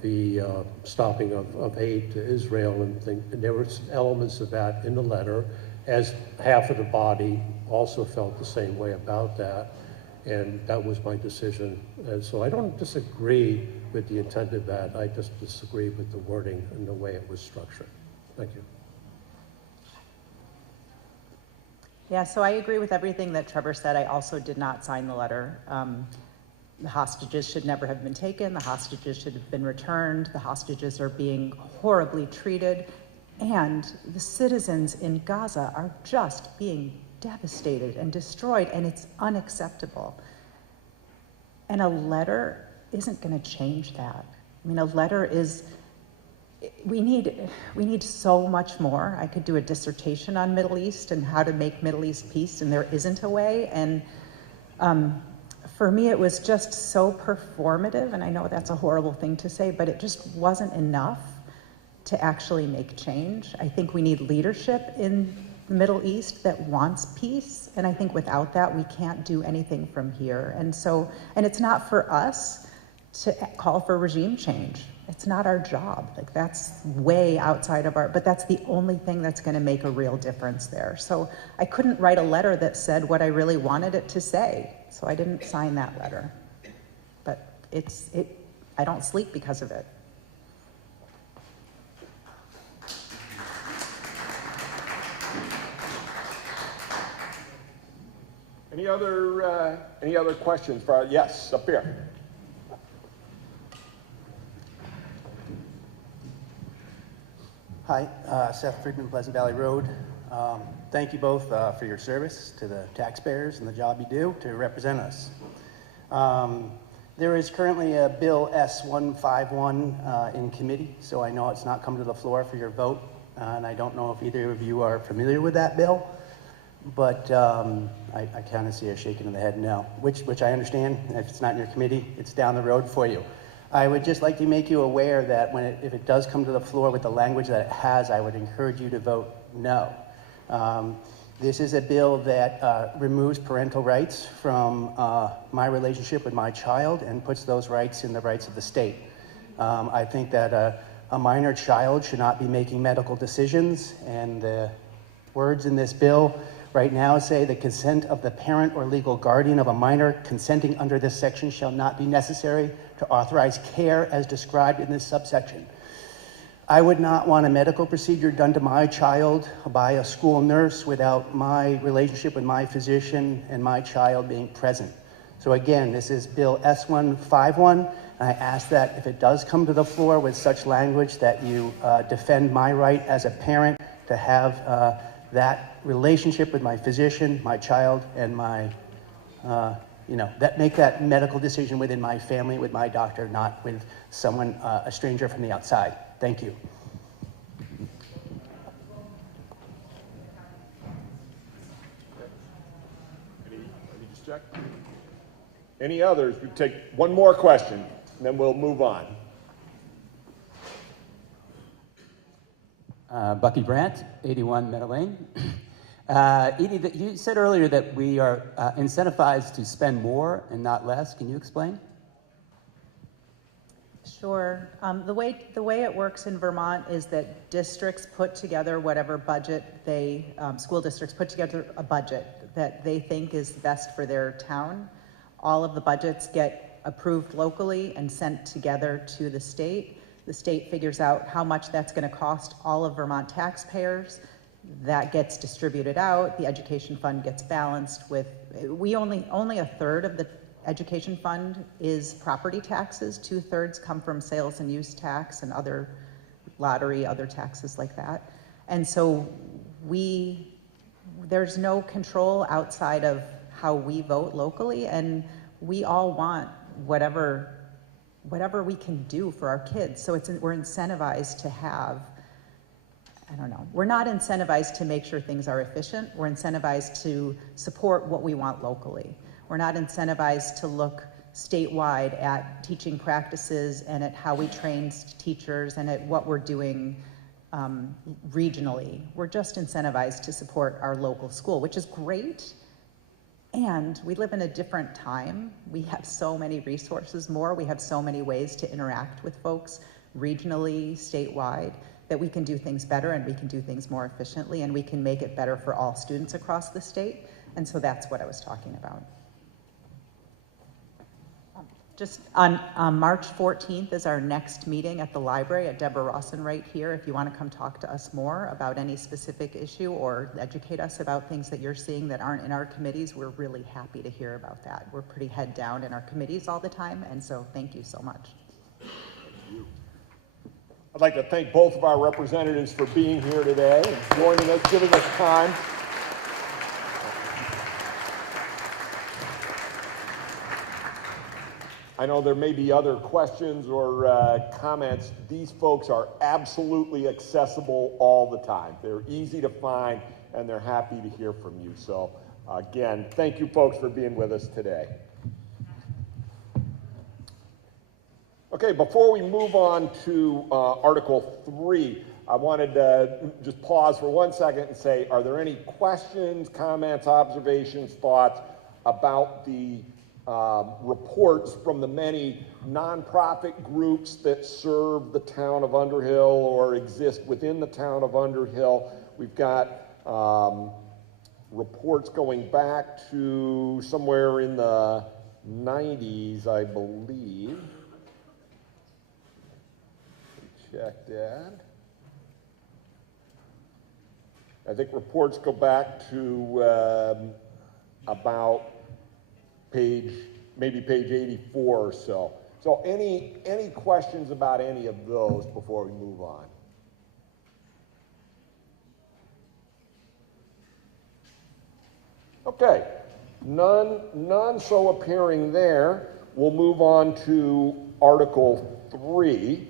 the stopping of aid to Israel, and there were some elements of that in the letter, as half of the body also felt the same way about that, and that was my decision. And so I don't disagree with the intent of that, I just disagree with the wording and the way it was structured. Thank you. Yeah, so I agree with everything that Trevor said. I also did not sign the letter. The hostages should never have been taken. The hostages should have been returned. The hostages are being horribly treated. And the citizens in Gaza are just being devastated and destroyed, and it's unacceptable. And a letter isn't going to change that. I mean, a letter is, we need so much more. I could do a dissertation on Middle East and how to make Middle East peace, and there isn't a way. And for me, it was just so performative, and I know that's a horrible thing to say, but it just wasn't enough to actually make change. I think we need leadership in the Middle East that wants peace, and I think without that, we can't do anything from here. And so, and it's not for us to call for regime change. It's not our job. Like, that's way outside of our, but that's the only thing that's going to make a real difference there. So I couldn't write a letter that said what I really wanted it to say. So I didn't sign that letter. But I don't sleep because of it. Any other questions for, yes, up here. Hi, Seth Friedman, Pleasant Valley Road. Thank you both for your service to the taxpayers and the job you do to represent us. There is currently a Bill S-151 in committee, so I know it's not come to the floor for your vote, and I don't know if either of you are familiar with that bill, but I kind of see a shaking of the head no, which I understand. If it's not in your committee, it's down the road for you. I would just like to make you aware that if it does come to the floor with the language that it has, I would encourage you to vote no. This is a bill that removes parental rights from my relationship with my child and puts those rights in the rights of the state. I think that a minor child should not be making medical decisions, and the words in this bill right now say the consent of the parent or legal guardian of a minor consenting under this section shall not be necessary to authorize care as described in this subsection. I would not want a medical procedure done to my child by a school nurse without my relationship with my physician and my child being present. So again, this is Bill S-151, and I ask that if it does come to the floor with such language that you defend my right as a parent to have that relationship with my physician, my child, and my, make that medical decision within my family, with my doctor, not with someone, a stranger from the outside. Thank you. Any others? We take one more question, and then we'll move on. Bucky Brandt, 81 Meadow Lane. Edie, you said earlier that we are incentivized to spend more and not less. Can you explain? Sure. The way it works in Vermont is that districts put together whatever budget school districts put together a budget that they think is best for their town. All of the budgets get approved locally and sent together to the state. The state figures out how much that's going to cost all of Vermont taxpayers. that gets distributed out. The education fund gets balanced with, only a third of the education fund is property taxes. 2/3 come from sales and use tax and other lottery, other taxes like that. And so there's no control outside of how we vote locally, and we all want whatever we can do for our kids. So we're incentivized to have, I don't know, we're not incentivized to make sure things are efficient. We're incentivized to support what we want locally. We're not incentivized to look statewide at teaching practices and at how we train teachers and at what we're doing regionally. We're just incentivized to support our local school, which is great. And we live in a different time. We have so many resources more. We have so many ways to interact with folks regionally, statewide, that we can do things better and we can do things more efficiently and we can make it better for all students across the state. And so that's what I was talking about. Just on March 14th is our next meeting at the library at Deborah Rawson right here. If you want to come talk to us more about any specific issue or educate us about things that you're seeing that aren't in our committees, we're really happy to hear about that. We're pretty head down in our committees all the time, and so thank you so much. I'd like to thank both of our representatives for being here today and joining us, giving us time. I know there may be other questions or comments. These folks are absolutely accessible all the time. They're easy to find and they're happy to hear from you. So again, thank you folks for being with us today. Okay, before we move on to Article 3, I wanted to just pause for 1 second and say, are there any questions, comments, observations, thoughts about the reports from the many nonprofit groups that serve the town of Underhill or exist within the town of Underhill? We've got reports going back to somewhere in the 90s, I believe. Check that. I think reports go back to about maybe page 84 or so. So any questions about any of those before we move on? Okay, none so appearing there. We'll move on to Article 3,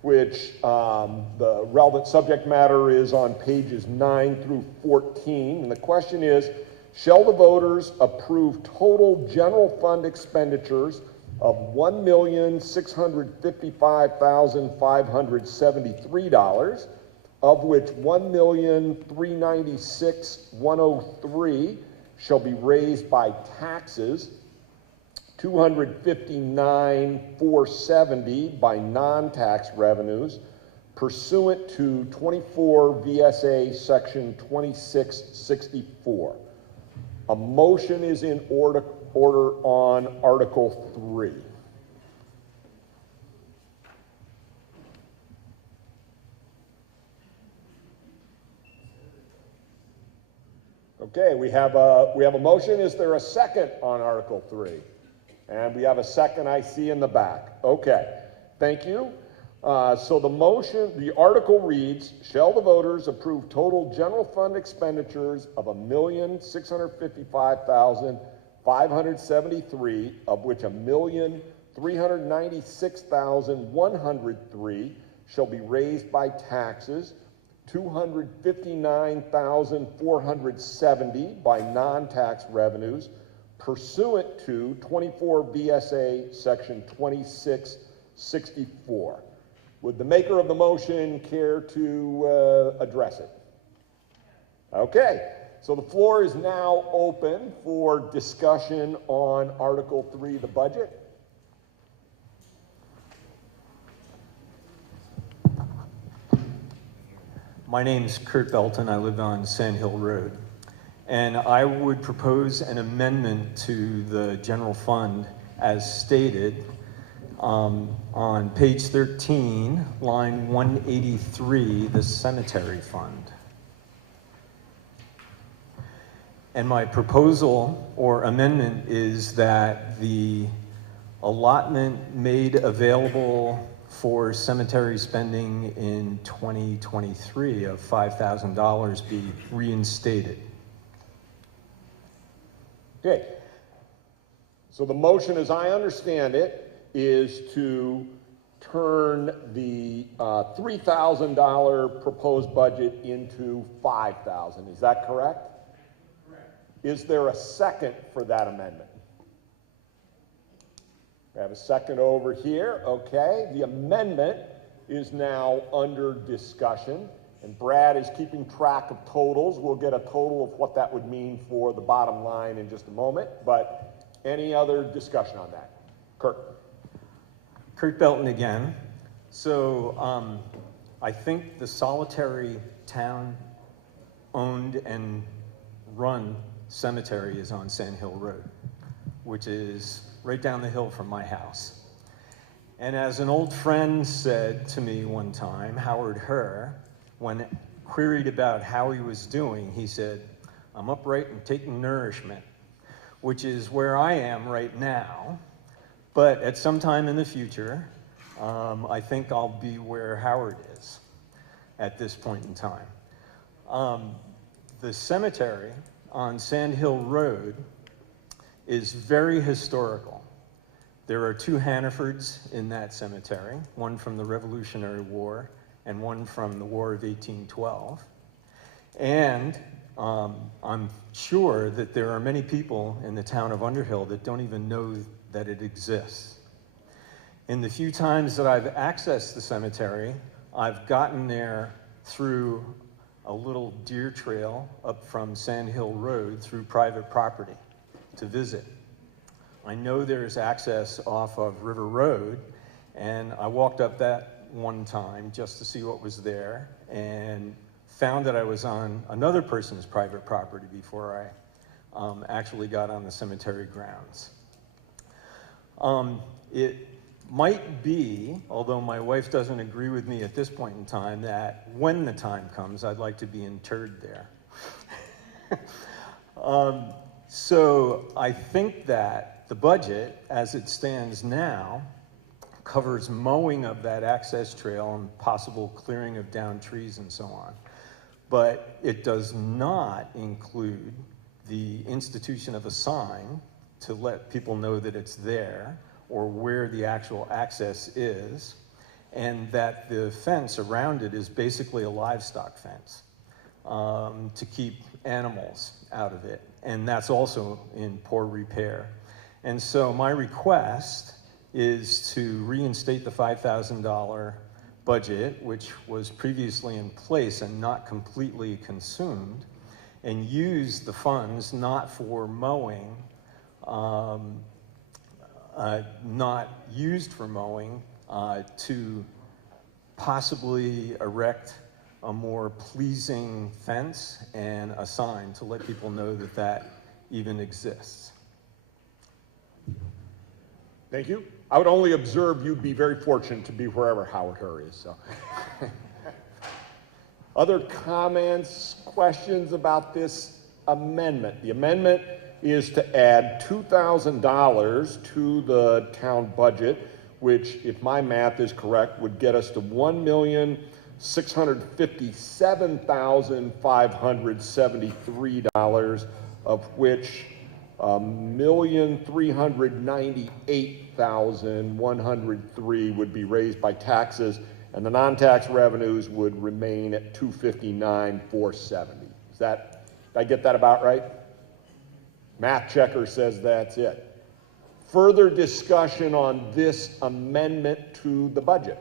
which the relevant subject matter is on pages 9 through 14. And the question is, shall the voters approve total general fund expenditures of $1,655,573, of which $1,396,103 shall be raised by taxes, $259,470 by non-tax revenues, pursuant to 24 VSA Section 2664. A motion is in order on Article 3. Okay, we have a motion. Is there a second on Article 3? And we have a second I see in the back. Okay, thank you. So the article reads, shall the voters approve total general fund expenditures of $1,655,573, of which $1,396,103 shall be raised by taxes, $259,470 by non-tax revenues, pursuant to 24 VSA Section 2664. Would the maker of the motion care to address it? Okay, so the floor is now open for discussion on Article 3, the budget. My name's Kurt Belton. I live on Sand Hill Road. And I would propose an amendment to the general fund as stated on page 13, line 183, the cemetery fund. And my proposal or amendment is that the allotment made available for cemetery spending in 2023 of $5,000 be reinstated. Okay. So the motion, as I understand it, is to turn the $3,000 proposed budget into $5,000. Is that correct? Correct. Is there a second for that amendment? We have a second over here. Okay. The amendment is now under discussion, and Brad is keeping track of totals. We'll get a total of what that would mean for the bottom line in just a moment, but any other discussion on that? Kurt Belton again. So I think the solitary town-owned and run cemetery is on Sand Hill Road, which is right down the hill from my house. And as an old friend said to me one time, Howard Herr, when queried about how he was doing, he said, "I'm upright and taking nourishment," which is where I am right now. But at some time in the future, I think I'll be where Howard is at this point in time. The cemetery on Sand Hill Road is very historical. There are two Hannafords in that cemetery, one from the Revolutionary War and one from the War of 1812. And I'm sure that there are many people in the town of Underhill that don't even know that it exists. In the few times that I've accessed the cemetery, I've gotten there through a little deer trail up from Sand Hill Road through private property to visit. I know there's access off of River Road, and I walked up that one time just to see what was there and found that I was on another person's private property before I actually got on the cemetery grounds. It might be, although my wife doesn't agree with me at this point in time, that when the time comes, I'd like to be interred there. So I think that the budget, as it stands now, covers mowing of that access trail and possible clearing of downed trees and so on. But it does not include the institution of a sign to let people know that it's there or where the actual access is, and that the fence around it is basically a livestock fence to keep animals out of it. And that's also in poor repair. And so my request is to reinstate the $5,000 budget, which was previously in place and not completely consumed, and use the funds not for mowing, not used for mowing, to possibly erect a more pleasing fence and a sign to let people know that that even exists. Thank you. I would only observe you'd be very fortunate to be wherever Howard Herr is. So. Other comments, questions about this amendment? The amendment is to add $2,000 to the town budget, which, if my math is correct, would get us to $1,657,573, of which $1,398,103 would be raised by taxes, and the non-tax revenues would remain at $259,470. Did I get that about right? Math checker says that's it. Further discussion on this amendment to the budget?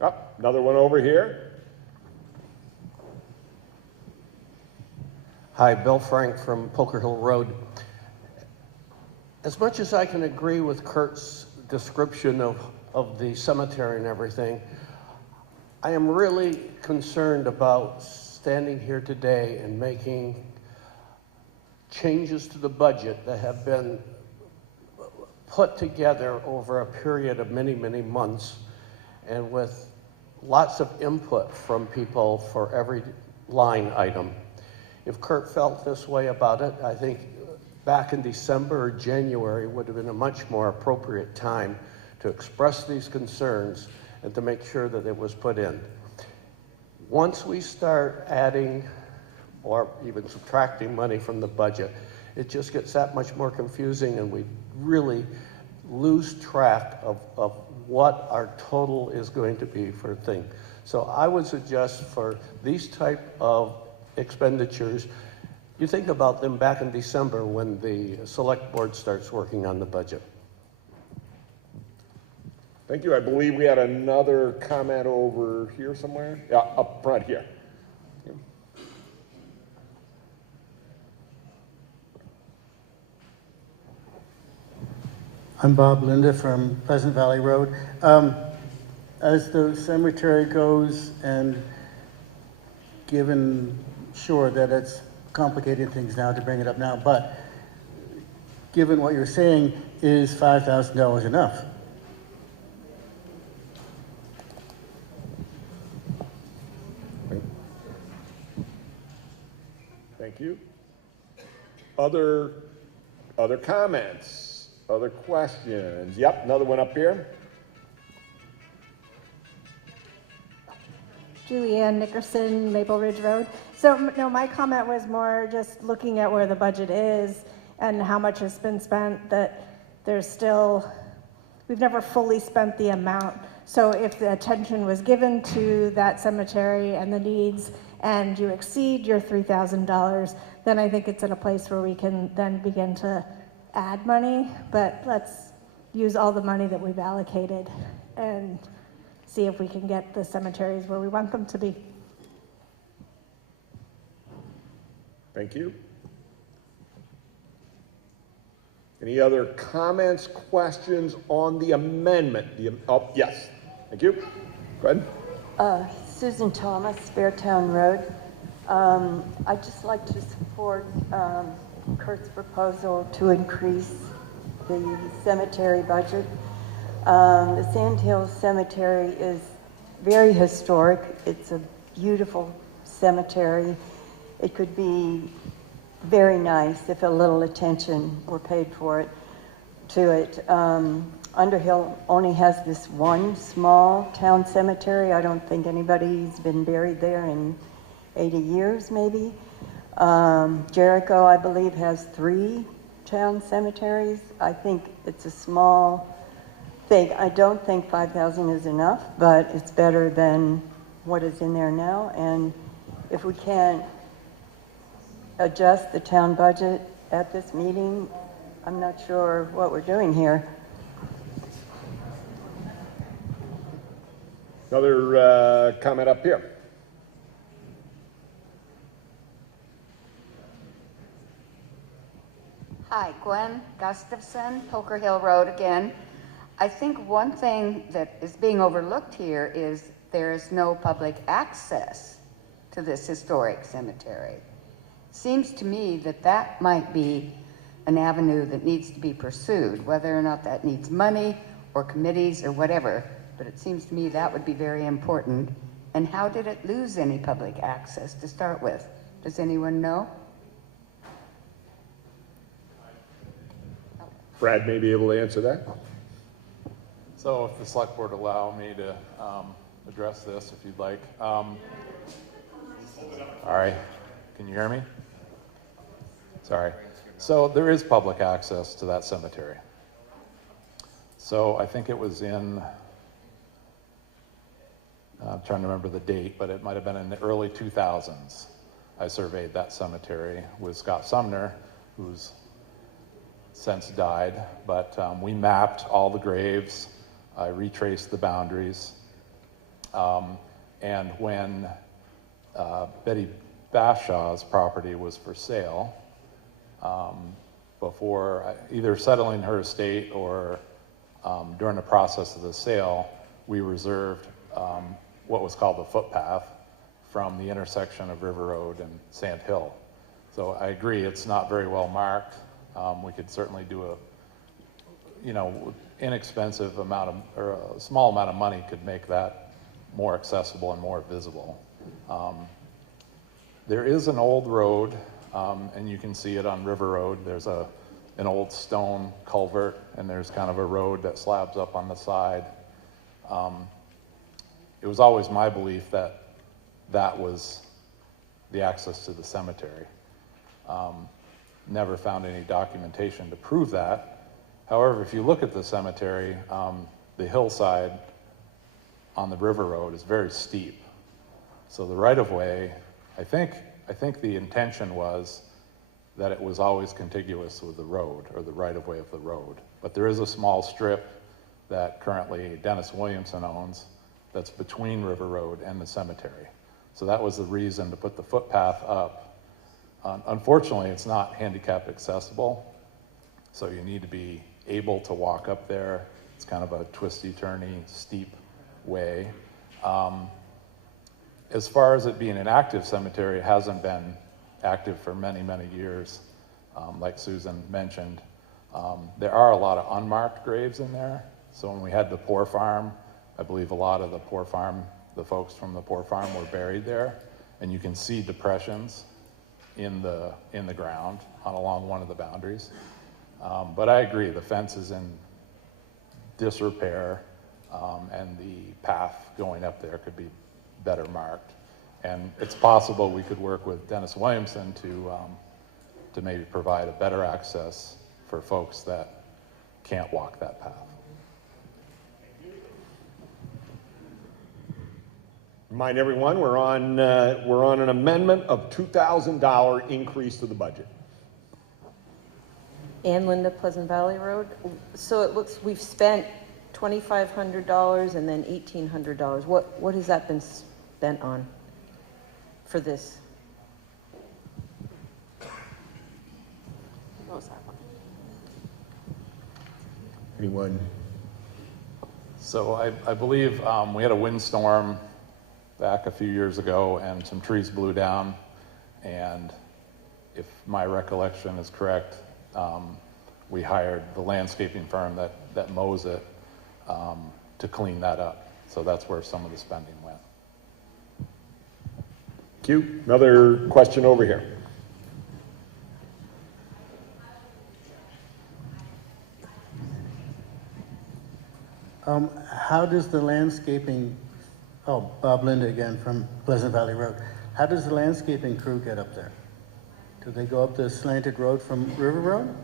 Oh, another one over here. Hi, Bill Frank from Poker Hill Road. As much as I can agree with Kurt's description of the cemetery and everything, I am really concerned about standing here today and making changes to the budget that have been put together over a period of many, many months, and with lots of input from people for every line item. if Kurt felt this way about it, I think back in December or January would have been a much more appropriate time to express these concerns and to make sure that it was put in. Once we start adding or even subtracting money from the budget, it just gets that much more confusing, and we really lose track of what our total is going to be for a thing. So I would suggest for these type of expenditures, you think about them back in December when the select board starts working on the budget. Thank you. I believe we had another comment over here somewhere. Yeah, up front here. I'm Bob Linda from Pleasant Valley Road. As the cemetery goes, and given, sure that it's complicating things now to bring it up now, but given what you're saying, is $5,000 enough? Thank you. Other comments? Other questions? Yep, another one up here. Julianne Nickerson, Maple Ridge Road. So, no, my comment was more just looking at where the budget is and how much has been spent, that there's still, we've never fully spent the amount. So if the attention was given to that cemetery and the needs, and you exceed your $3,000, then I think it's in a place where we can then begin to add money, but let's use all the money that we've allocated and see if we can get the cemeteries where we want them to be. Thank you. Any other comments, questions on the amendment? Oh, yes. Thank you. Go ahead. Susan Thomas, Fairtown Road. I'd just like to support Kurt's proposal to increase the cemetery budget. The Sand Hills Cemetery is very historic. It's a beautiful cemetery. It could be very nice if a little attention were paid for it, to it. Underhill only has this one small town cemetery. I don't think anybody's been buried there in 80 years, maybe. Jericho, I believe, has 3 town cemeteries. I think it's a small thing. I don't think 5,000 is enough, but it's better than what is in there now. And if we can't adjust the town budget at this meeting, I'm not sure what we're doing here. Another comment up here. Hi, Gwen Gustafson, Poker Hill Road again. I think one thing that is being overlooked here is there is no public access to this historic cemetery. Seems to me that that might be an avenue that needs to be pursued, whether or not that needs money or committees or whatever, but it seems to me that would be very important. And how did it lose any public access to start with? Does anyone know? Brad may be able to answer that. So if the select board allow me to address this, if you'd like. All right, can you hear me? Sorry. So there is public access to that cemetery. So I think it was in, I'm trying to remember the date, but it might have been in the early 2000s. I surveyed that cemetery with Scott Sumner, who's since died, but we mapped all the graves. I retraced the boundaries. And when Betty Bashaw's property was for sale, before either settling her estate or during the process of the sale, we reserved what was called the footpath from the intersection of River Road and Sand Hill. So I agree, it's not very well marked. We could certainly do inexpensive amount of, or a small amount of money could make that more accessible and more visible. There is an old road, and you can see it on River Road. There's an old stone culvert, and there's kind of a road that slabs up on the side. It was always my belief that that was the access to the cemetery. Never found any documentation to prove that. However, if you look at the cemetery, the hillside on the River Road is very steep. So the right-of-way, I think the intention was that it was always contiguous with the road, or the right-of-way of the road. But there is a small strip that currently Dennis Williamson owns that's between River Road and the cemetery. So that was the reason to put the footpath up. Unfortunately, it's not handicap accessible, so you need to be able to walk up there. It's kind of a twisty-turny, steep way. As far as it being an active cemetery, it hasn't been active for many, many years, like Susan mentioned. There are a lot of unmarked graves in there. So when we had the Poor Farm, I believe a lot of the Poor Farm, the folks from the Poor Farm were buried there, and you can see depressions in the ground along one of the boundaries. But I agree, the fence is in disrepair, and the path going up there could be better marked. And it's possible we could work with Dennis Williamson to maybe provide a better access for folks that can't walk that path. Remind everyone, we're on an amendment of $2,000 increase to the budget. And Linda, Pleasant Valley Road. So it looks, we've spent $2,500 and then $1,800. What has that been spent on for this? What was that one? Anyone? So I believe we had a windstorm back a few years ago, and some trees blew down, and if my recollection is correct, we hired the landscaping firm that mows it to clean that up. So that's where some of the spending went. Q, another question over here. How does the landscaping, Bob Linda again from Pleasant Valley Road. How does the landscaping crew get up there? Do they go up the slanted road from River Road?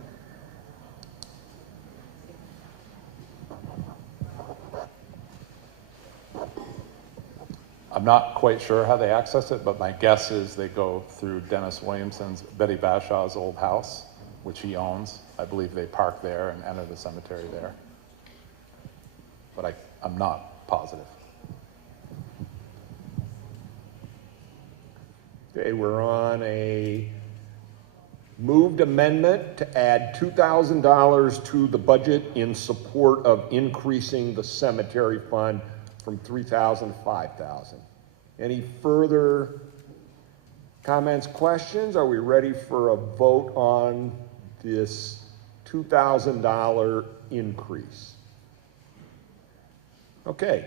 I'm not quite sure how they access it, but my guess is they go through Dennis Williamson's, Betty Bashaw's old house, which he owns. I believe they park there and enter the cemetery there. But I'm not positive. Okay, we're on a moved amendment to add $2,000 to the budget in support of increasing the cemetery fund from $3,000 to $5,000. Any further comments, questions? Are we ready for a vote on this $2,000 increase? Okay.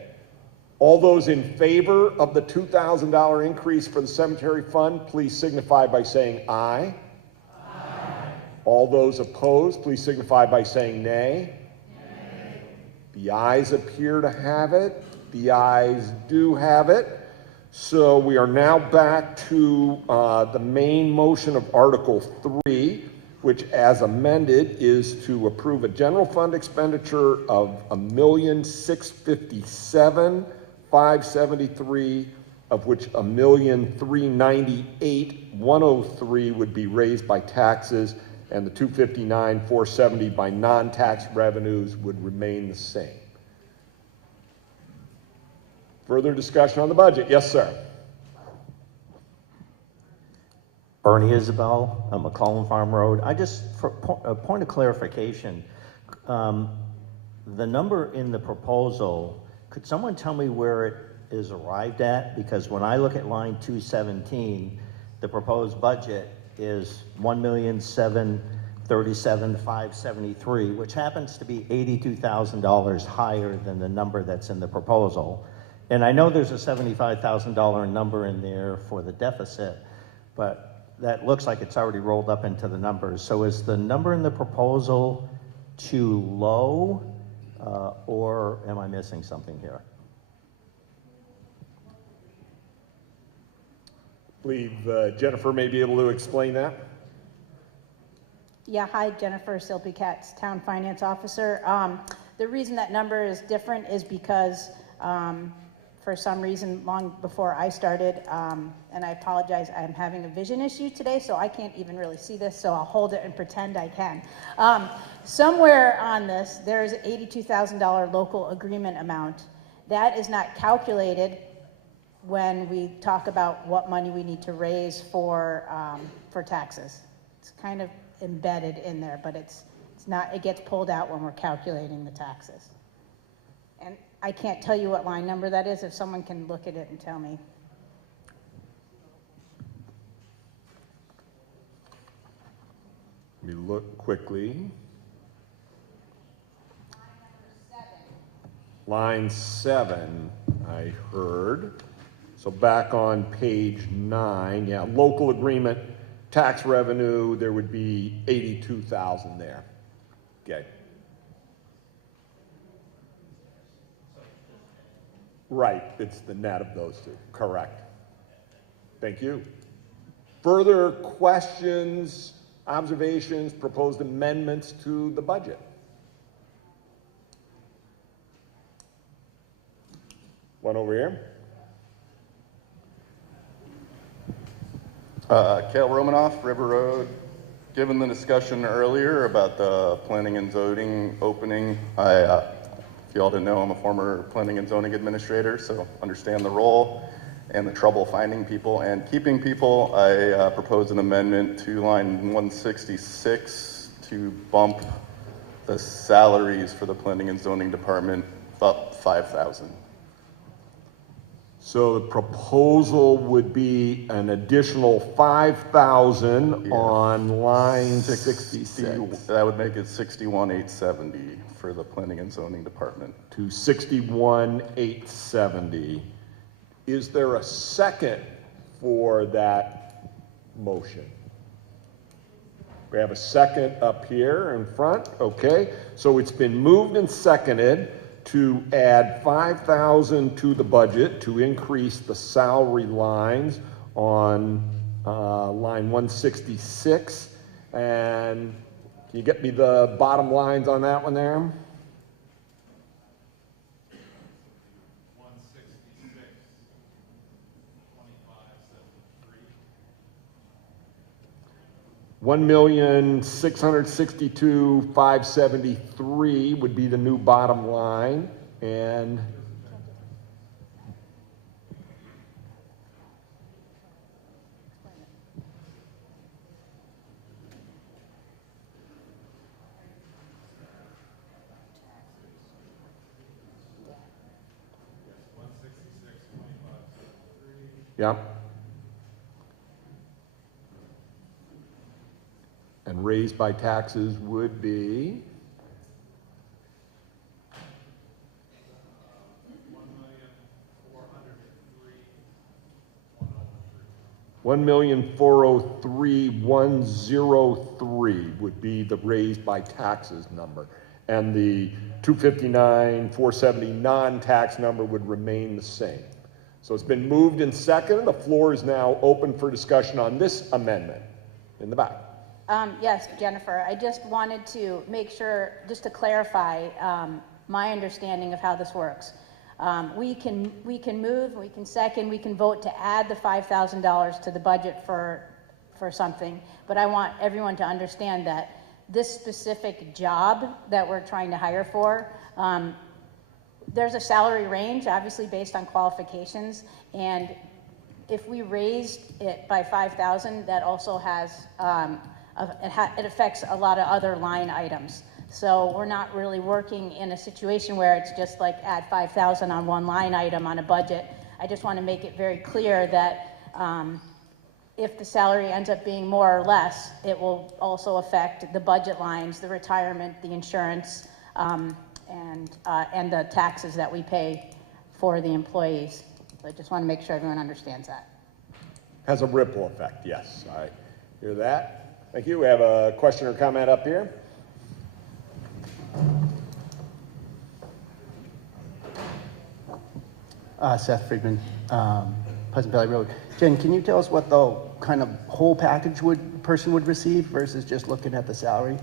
All those in favor of the $2,000 increase for the cemetery fund, please signify by saying aye. Aye. All those opposed, please signify by saying nay. Nay. The ayes appear to have it. The ayes do have it. So we are now back to the main motion of Article 3, which as amended is to approve a general fund expenditure of $1,657,573, of which $1,398,103 would be raised by taxes, and the $259,470 by non-tax revenues would remain the same. Further discussion on the budget? Yes, sir. Bernie Isabel, McCollum Farm Road. I just, for a point of clarification, the number in the proposal, could someone tell me where it is arrived at? Because when I look at line 217, the proposed budget is $1,737,573, which happens to be $82,000 higher than the number that's in the proposal. And I know there's a $75,000 number in there for the deficit, but that looks like it's already rolled up into the numbers. So is the number in the proposal too low, or am I missing something here? I believe Jennifer may be able to explain that. Yeah, hi, Jennifer Silpy-Katz, Town Finance Officer. The reason that number is different is because for some reason, long before I started, and I apologize, I'm having a vision issue today, so I can't even really see this, so I'll hold it and pretend I can. Somewhere on this, there is an $82,000 local agreement amount. That is not calculated when we talk about what money we need to raise for taxes. It's kind of embedded in there, but it's not, it gets pulled out when we're calculating the taxes. And I can't tell you what line number that is, if someone can look at it and tell me. Let me look quickly. Line 7, I heard. So back on page 9, yeah, local agreement, tax revenue, there would be 82,000 there. Okay. Right, it's the net of those two, correct. Thank you. Further questions, observations, proposed amendments to the budget? One over here. Cale Romanoff, River Road. Given the discussion earlier about the planning and zoning opening, if you all didn't know, I'm a former planning and zoning administrator, so understand the role and the trouble finding people and keeping people. I proposed an amendment to line 166 to bump the salaries for the planning and zoning department up 5,000. So the proposal would be an additional 5,000 on line 66. That would make it 61,870 for the planning and zoning department. To 61,870. Is there a second for that motion? We have a second up here in front. Okay, so it's been moved and seconded to add 5,000 to the budget to increase the salary lines on line 166. And can you get me the bottom lines on that one there? 1,662,573 would be the new bottom line, and yeah. And raised by taxes would be $1,403,103 would be the raised by taxes number, and the $259,470 non-tax number would remain the same. So it's been moved and seconded. The floor is now open for discussion on this amendment. In the back. Yes, Jennifer, I just wanted to make sure, just to clarify my understanding of how this works. We can move, we can second, we can vote to add the $5,000 to the budget for something, but I want everyone to understand that this specific job that we're trying to hire for, there's a salary range, obviously based on qualifications, and if we raised it by 5,000, that also has, it affects a lot of other line items. So we're not really working in a situation where it's just like add 5,000 on one line item on a budget. I just want to make it very clear that if the salary ends up being more or less, it will also affect the budget lines, the retirement, the insurance, and the taxes that we pay for the employees. So I just want to make sure everyone understands that. Has a ripple effect, yes. I hear that. Thank you. We have a question or comment up here. Seth Friedman, Pleasant Valley Road. Jen, can you tell us what the kind of whole package person would receive versus just looking at the salary?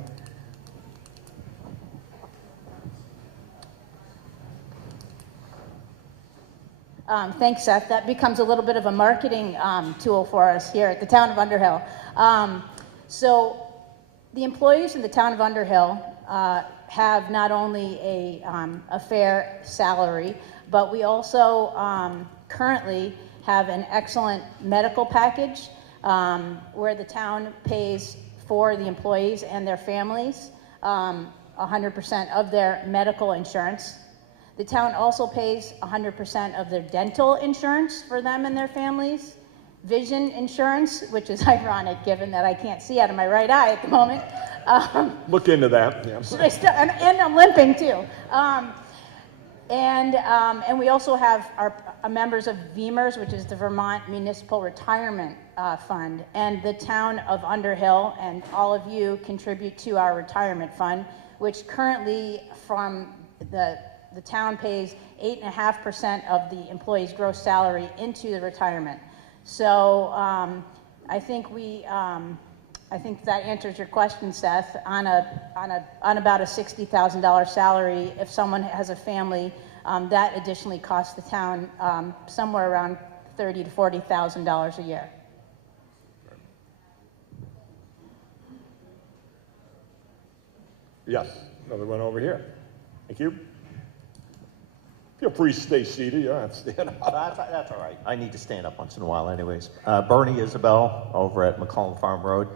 Thanks, Seth. That becomes a little bit of a marketing tool for us here at the town of Underhill. So the employees in the town of Underhill have not only a fair salary, but we also currently have an excellent medical package where the town pays for the employees and their families 100% of their medical insurance. The town also pays 100% of their dental insurance for them and their families. Vision insurance, which is ironic given that I can't see out of my right eye at the moment. Look into that. Yeah. And I'm limping too. And we also have our members of VEMRS, which is the Vermont Municipal Retirement Fund. And the town of Underhill and all of you contribute to our retirement fund, which currently from the town pays 8.5% of the employee's gross salary into the retirement. So I think that answers your question, Seth. On about a $60,000 salary, if someone has a family, that additionally costs the town somewhere around $30,000 to $40,000 a year. Yes, another one over here. Thank you. Feel free to stay seated. You don't have to stand up. That's all right. I need to stand up once in a while anyways. Bernie Isabel over at McCollum Farm Road.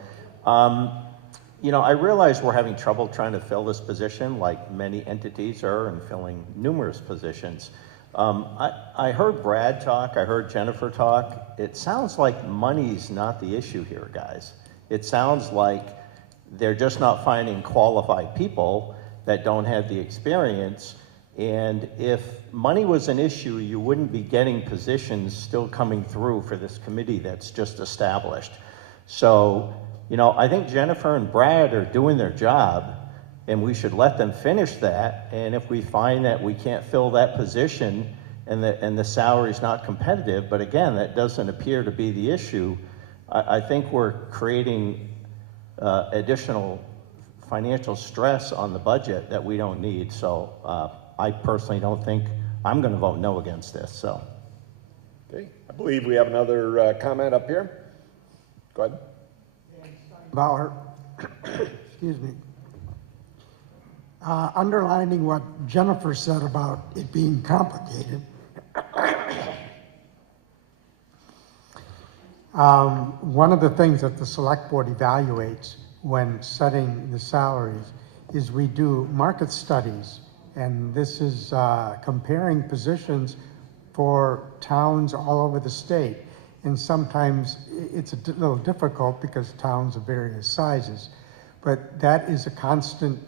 You know, I realize we're having trouble trying to fill this position like many entities are and filling numerous positions. I heard Brad talk, I heard Jennifer talk. It sounds like money's not the issue here, guys. It sounds like they're just not finding qualified people that don't have the experience. And if money was an issue, you wouldn't be getting positions still coming through for this committee that's just established. So, you know, I think Jennifer and Brad are doing their job, and we should let them finish that. And if we find that we can't fill that position and the salary's not competitive, but again, that doesn't appear to be the issue, I think we're creating additional financial stress on the budget that we don't need. So I personally don't think I'm going to vote no against this. So, okay, I believe we have another comment up here. Go ahead. Bauer, excuse me. Underlining what Jennifer said about it being complicated. One of the things that the select board evaluates when setting the salaries is we do market studies, and this is comparing positions for towns all over the state. And sometimes it's a little difficult because towns of various sizes, but that is a constant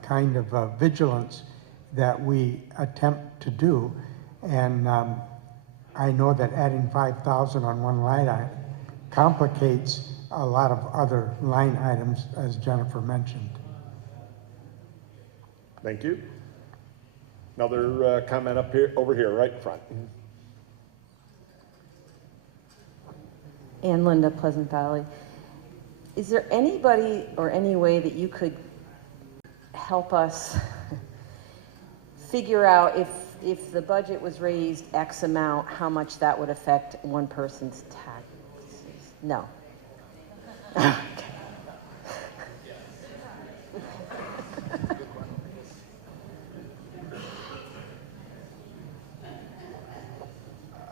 kind of vigilance that we attempt to do. And I know that adding 5,000 on one line item complicates a lot of other line items, as Jennifer mentioned. Thank you. Another comment up here, over here, right in front. And Linda, Pleasant Valley. Is there anybody or any way that you could help us figure out if the budget was raised X amount, how much that would affect one person's taxes? No. Okay.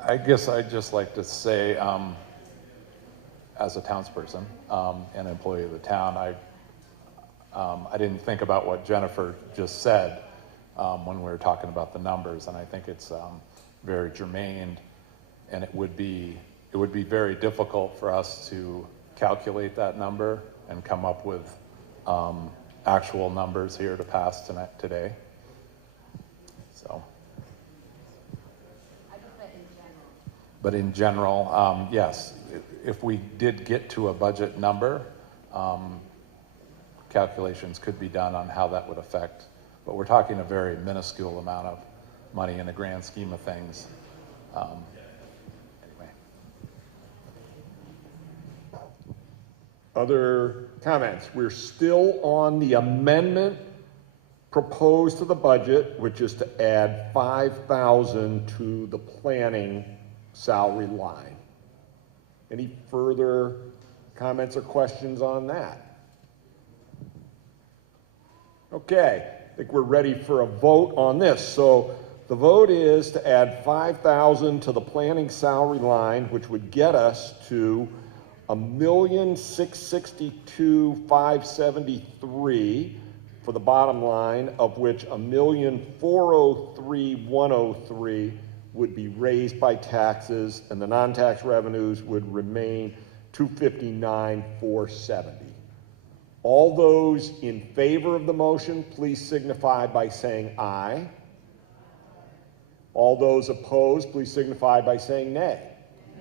I guess I'd just like to say, as a townsperson, and employee of the town, I didn't think about what Jennifer just said when we were talking about the numbers, and I think it's very germane, and it would be very difficult for us to calculate that number and come up with actual numbers here to pass today. So. But in general, yes, if we did get to a budget number, calculations could be done on how that would affect, but we're talking a very minuscule amount of money in the grand scheme of things. Anyway. Other comments? We're still on the amendment proposed to the budget, which is to add 5,000 to the planning salary line. Any further comments or questions on that? Okay, I think we're ready for a vote on this. So the vote is to add 5,000 to the planning salary line, which would get us to $1,662,573 for the bottom line, of which $1,403,103 would be raised by taxes, and the non-tax revenues would remain $259,470. All those in favor of the motion, please signify by saying aye. All those opposed, please signify by saying nay.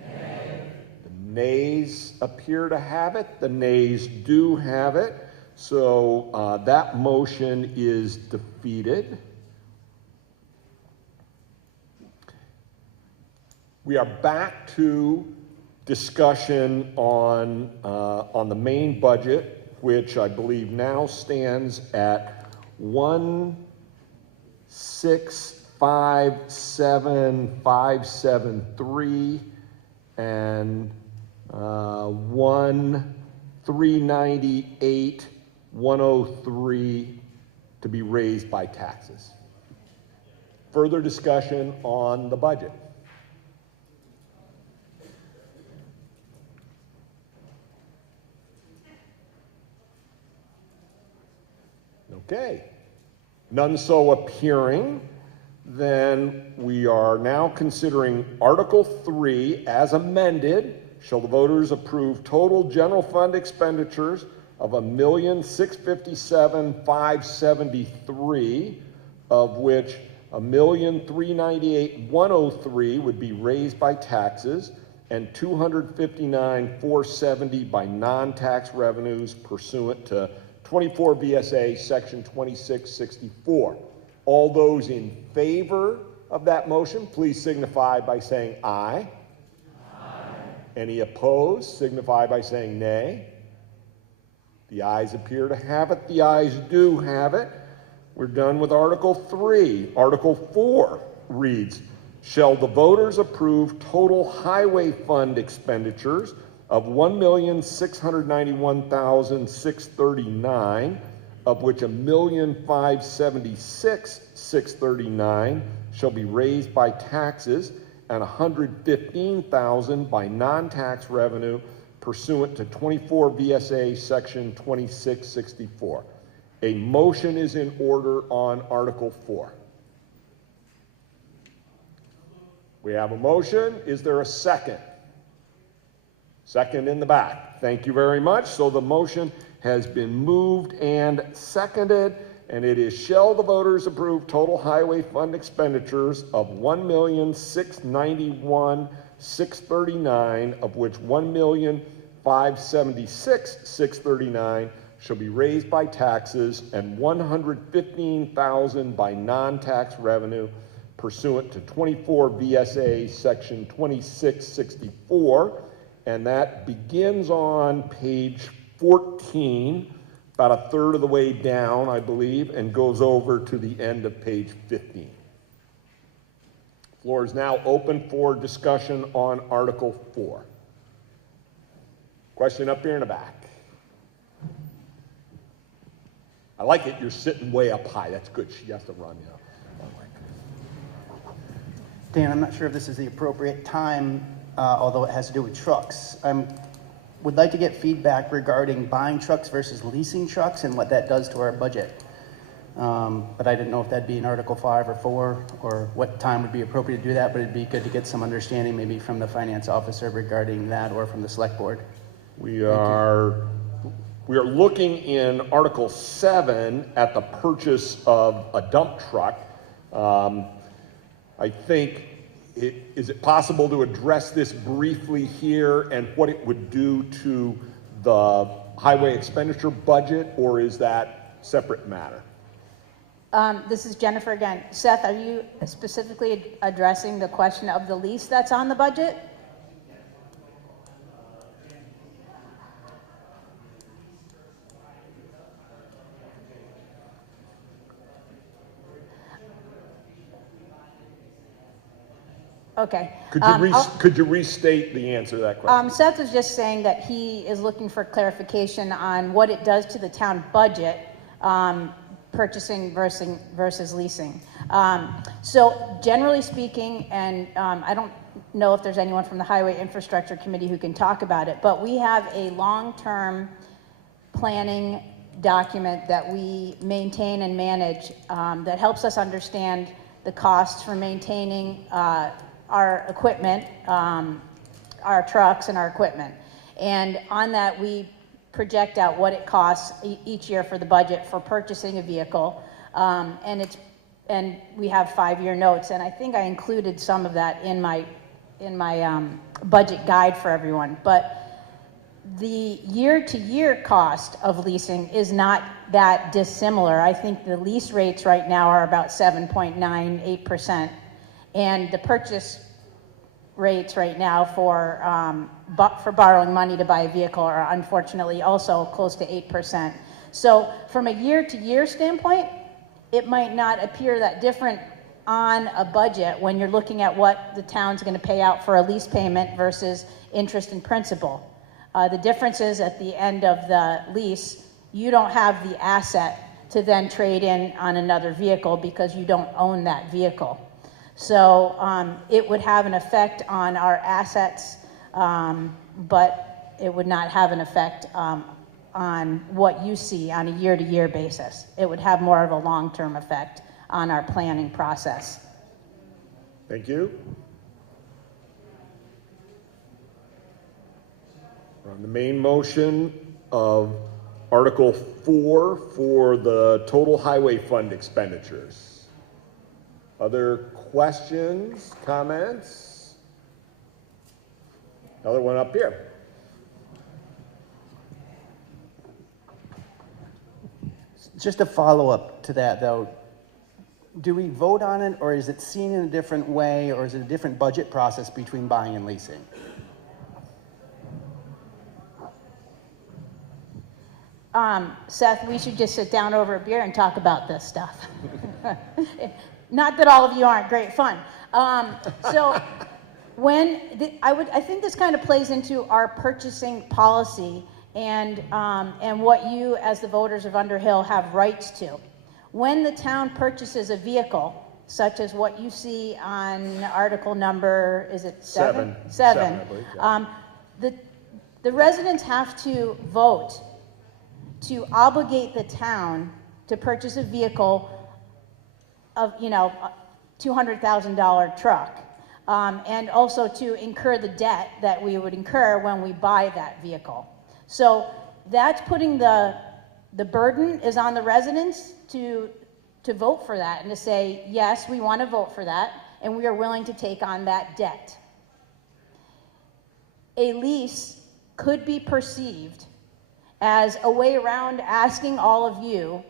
Nay. The nays appear to have it. The nays do have it. So that motion is defeated. We are back to discussion on the main budget, which I believe now stands at 1,657,573 and 1,398,103 to be raised by taxes. Further discussion on the budget. Okay, none so appearing, then we are now considering Article 3 as amended. Shall the voters approve total general fund expenditures of $1,657,573, of which $1,398,103 would be raised by taxes and $259,470 by non-tax revenues pursuant to 24 VSA Section 2664. All those in favor of that motion, please signify by saying aye. Aye. Any opposed, signify by saying nay. The ayes appear to have it. The ayes do have it. We're done with Article 3. Article 4 reads, shall the voters approve total highway fund expenditures of $1,691,639, of which $1,576,639 shall be raised by taxes and $115,000 by non-tax revenue pursuant to 24 VSA Section 2664. A motion is in order on Article 4. We have a motion. Is there a second? Second in the back. Thank you very much. So the motion has been moved and seconded, and it is shall the voters approve total highway fund expenditures of $1,691,639, of which $1,576,639 shall be raised by taxes and $115,000 by non-tax revenue pursuant to 24 VSA Section 2664. And that begins on page 14, about a third of the way down, I believe, and goes over to the end of page 15. Floor is now open for discussion on Article 4. Question up here in the back. I like it, you're sitting way up high. That's good. She has to run, you know. Dan, I'm not sure if this is the appropriate time, although it has to do with trucks. I would like to get feedback regarding buying trucks versus leasing trucks and what that does to our budget. But I didn't know if that'd be in Article 5 or 4 or what time would be appropriate to do that, but it'd be good to get some understanding maybe from the finance officer regarding that or from the select board. We are looking in Article 7 at the purchase of a dump truck. I think is it possible to address this briefly here and what it would do to the highway expenditure budget, or is that separate matter? This is Jennifer again. Seth, are you specifically addressing the question of the lease that's on the budget? Okay. Could you restate the answer to that question? Seth was just saying that he is looking for clarification on what it does to the town budget, purchasing versus leasing. So generally speaking, and I don't know if there's anyone from the Highway Infrastructure Committee who can talk about it, but we have a long-term planning document that we maintain and manage that helps us understand the costs for maintaining our equipment, our trucks and our equipment. And on that, we project out what it costs each year for the budget for purchasing a vehicle. And we have 5-year notes. And I think I included some of that in my budget guide for everyone. But the year-to-year cost of leasing is not that dissimilar. I think the lease rates right now are about 7.98%. And the purchase rates right now for borrowing money to buy a vehicle are unfortunately also close to 8%. So from a year-to-year standpoint, it might not appear that different on a budget when you're looking at what the town's going to pay out for a lease payment versus interest and principal. The difference is at the end of the lease, you don't have the asset to then trade in on another vehicle because you don't own that vehicle. So it would have an effect on our assets, but it would not have an effect on what you see on a year-to-year basis. It would have more of a long-term effect on our planning process. Thank you. We're on the main motion of Article 4 for the total highway fund expenditures. Other questions, comments? Another one up here. Just a follow-up to that, though. Do we vote on it, or is it seen in a different way, or is it a different budget process between buying and leasing? Seth, we should just sit down over a beer and talk about this stuff. Not that all of you aren't great fun. So I think this kind of plays into our purchasing policy and what you as the voters of Underhill have rights to. When the town purchases a vehicle, such as what you see on article number, is it 7? 7. I believe, yeah. The residents have to vote to obligate the town to purchase a vehicle of, $200,000 truck, and also to incur the debt that we would incur when we buy that vehicle. So that's putting the burden is on the residents to vote for that and to say, yes, we want to vote for that, and we are willing to take on that debt. A lease could be perceived as a way around asking all of you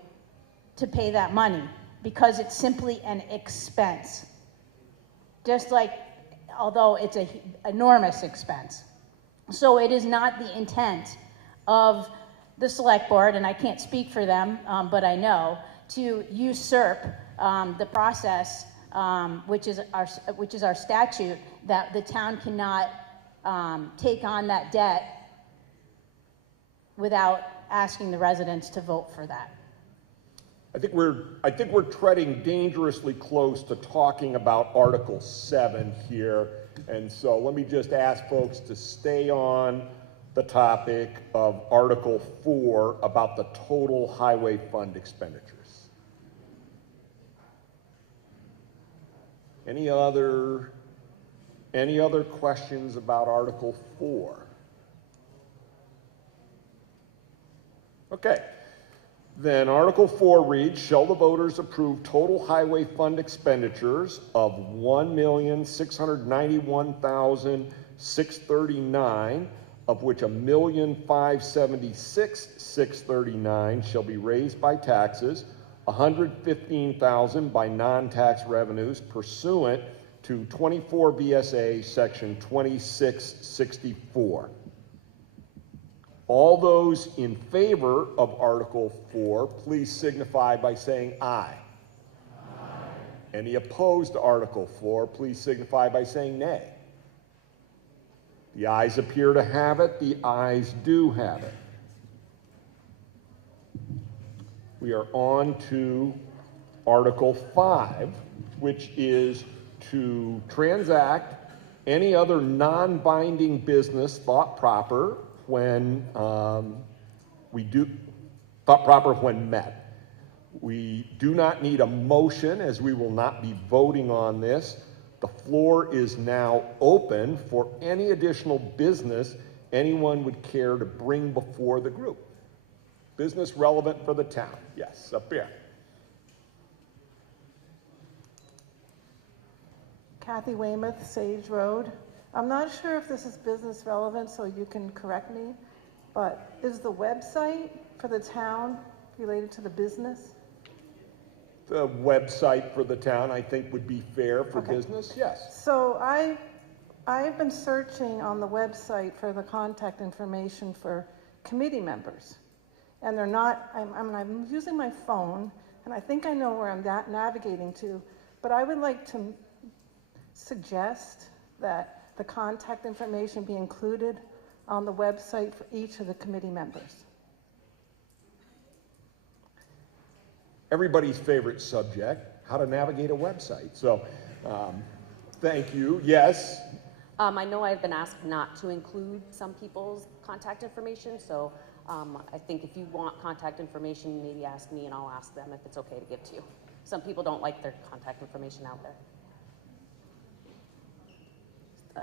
to pay that money because it's simply an expense. Just like, although it's an enormous expense. So it is not the intent of the select board, and I can't speak for them, but I know, to usurp the process, which is our statute, that the town cannot take on that debt without asking the residents to vote for that. I think we're treading dangerously close to talking about Article 7 here, and so let me just ask folks to stay on the topic of Article 4 about the total highway fund expenditures. Any other questions about Article 4? Okay. Then Article 4 reads, shall the voters approve total highway fund expenditures of $1,691,639, of which $1,576,639 shall be raised by taxes, $115,000 by non-tax revenues pursuant to 24 VSA Section 2664. All those in favor of Article 4, please signify by saying aye. Aye. Any opposed to Article 4, please signify by saying nay. The ayes appear to have it. The ayes do have it. We are on to Article 5, which is to transact any other non-binding business thought proper when met. We do not need a motion, as we will not be voting on this. The floor is now open for any additional business anyone would care to bring before the group. Business relevant for the town. Yes, up here. Kathy Weymouth, Sage Road. I'm not sure if this is business relevant, so you can correct me, but is the website for the town related to the business? The website for the town, I think, would be fair for business, yes. So I've been searching on the website for the contact information for committee members. And they're not, I'm using my phone, and I think I know where I'm navigating to, but I would like to suggest that the contact information be included on the website for each of the committee members. Everybody's favorite subject, how to navigate a website. So, thank you. Yes? I know I've been asked not to include some people's contact information, so I think if you want contact information, maybe ask me and I'll ask them if it's okay to give to you. Some people don't like their contact information out there.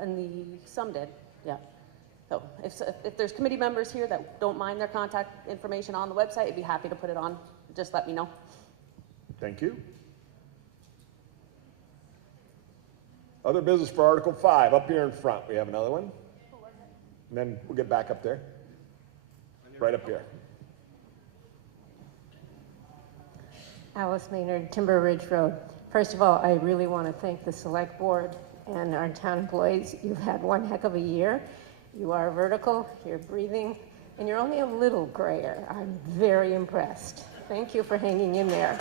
And some did, yeah. So if there's committee members here that don't mind their contact information on the website, I'd be happy to put it on. Just let me know. Thank you. Other business for Article 5, up here in front. We have another one. And then we'll get back up there. Right up here. Alice Maynard, Timber Ridge Road. First of all, I really want to thank the Select Board and our town employees. You've had one heck of a year. You are vertical, you're breathing, and you're only a little grayer. I'm very impressed. Thank you for hanging in there.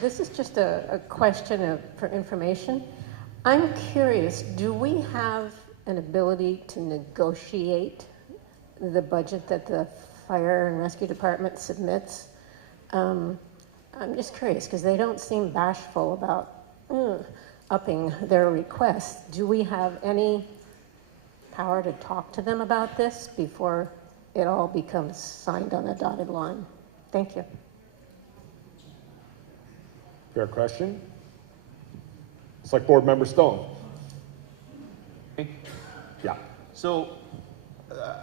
This is just a question for information. I'm curious, do we have an ability to negotiate the budget that the Fire and Rescue Department submits? I'm just curious, because they don't seem bashful about upping their requests. Do we have any power to talk to them about this before it all becomes signed on a dotted line? Thank you. Fair question. Select Board Member Stone. Yeah. So,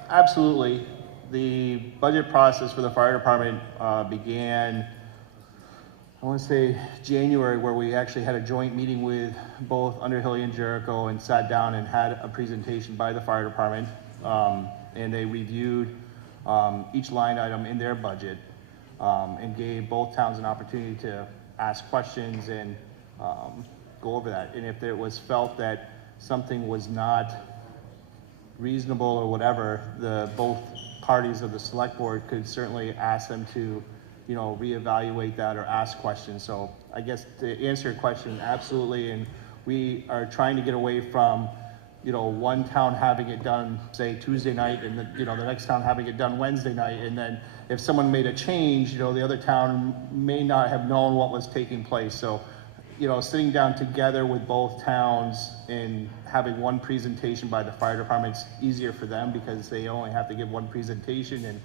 absolutely. The budget process for the fire department began, I want to say January, where we actually had a joint meeting with both Underhill and Jericho and sat down and had a presentation by the fire department. And they reviewed each line item in their budget and gave both towns an opportunity to ask questions and go over that. And if it was felt that something was not reasonable or whatever, both parties of the select board could certainly ask them to, reevaluate that or ask questions. So I guess to answer your question, absolutely. And we are trying to get away from, one town having it done, say Tuesday night, and the next town having it done Wednesday night. And then if someone made a change, the other town may not have known what was taking place. So, sitting down together with both towns and having one presentation by the fire department's easier for them because they only have to give one presentation, and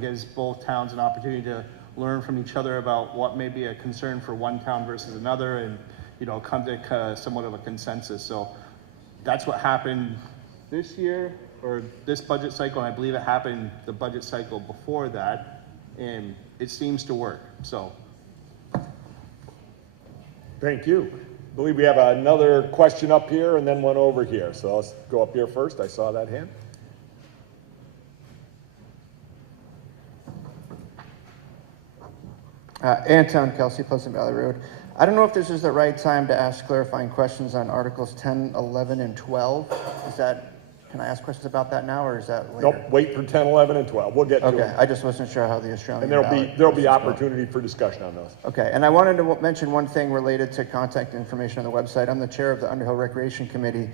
gives both towns an opportunity to learn from each other about what may be a concern for one town versus another, and come to somewhat of a consensus. So that's what happened this year, or this budget cycle, and I believe it happened the budget cycle before that, and it seems to work, so. Thank you. I believe we have another question up here and then one over here. So let's go up here first. I saw that hand. Anton Kelsey, Pleasant Valley Road. I don't know if this is the right time to ask clarifying questions on Articles 10, 11, and 12. Is that, can I ask questions about that now, or is that later? Nope, wait for 10, 11, and 12. We'll get to Okay, it. I just wasn't sure how the Australian And there'll be opportunity for discussion on those. Okay, and I wanted to mention one thing related to contact information on the website. I'm the chair of the Underhill Recreation Committee,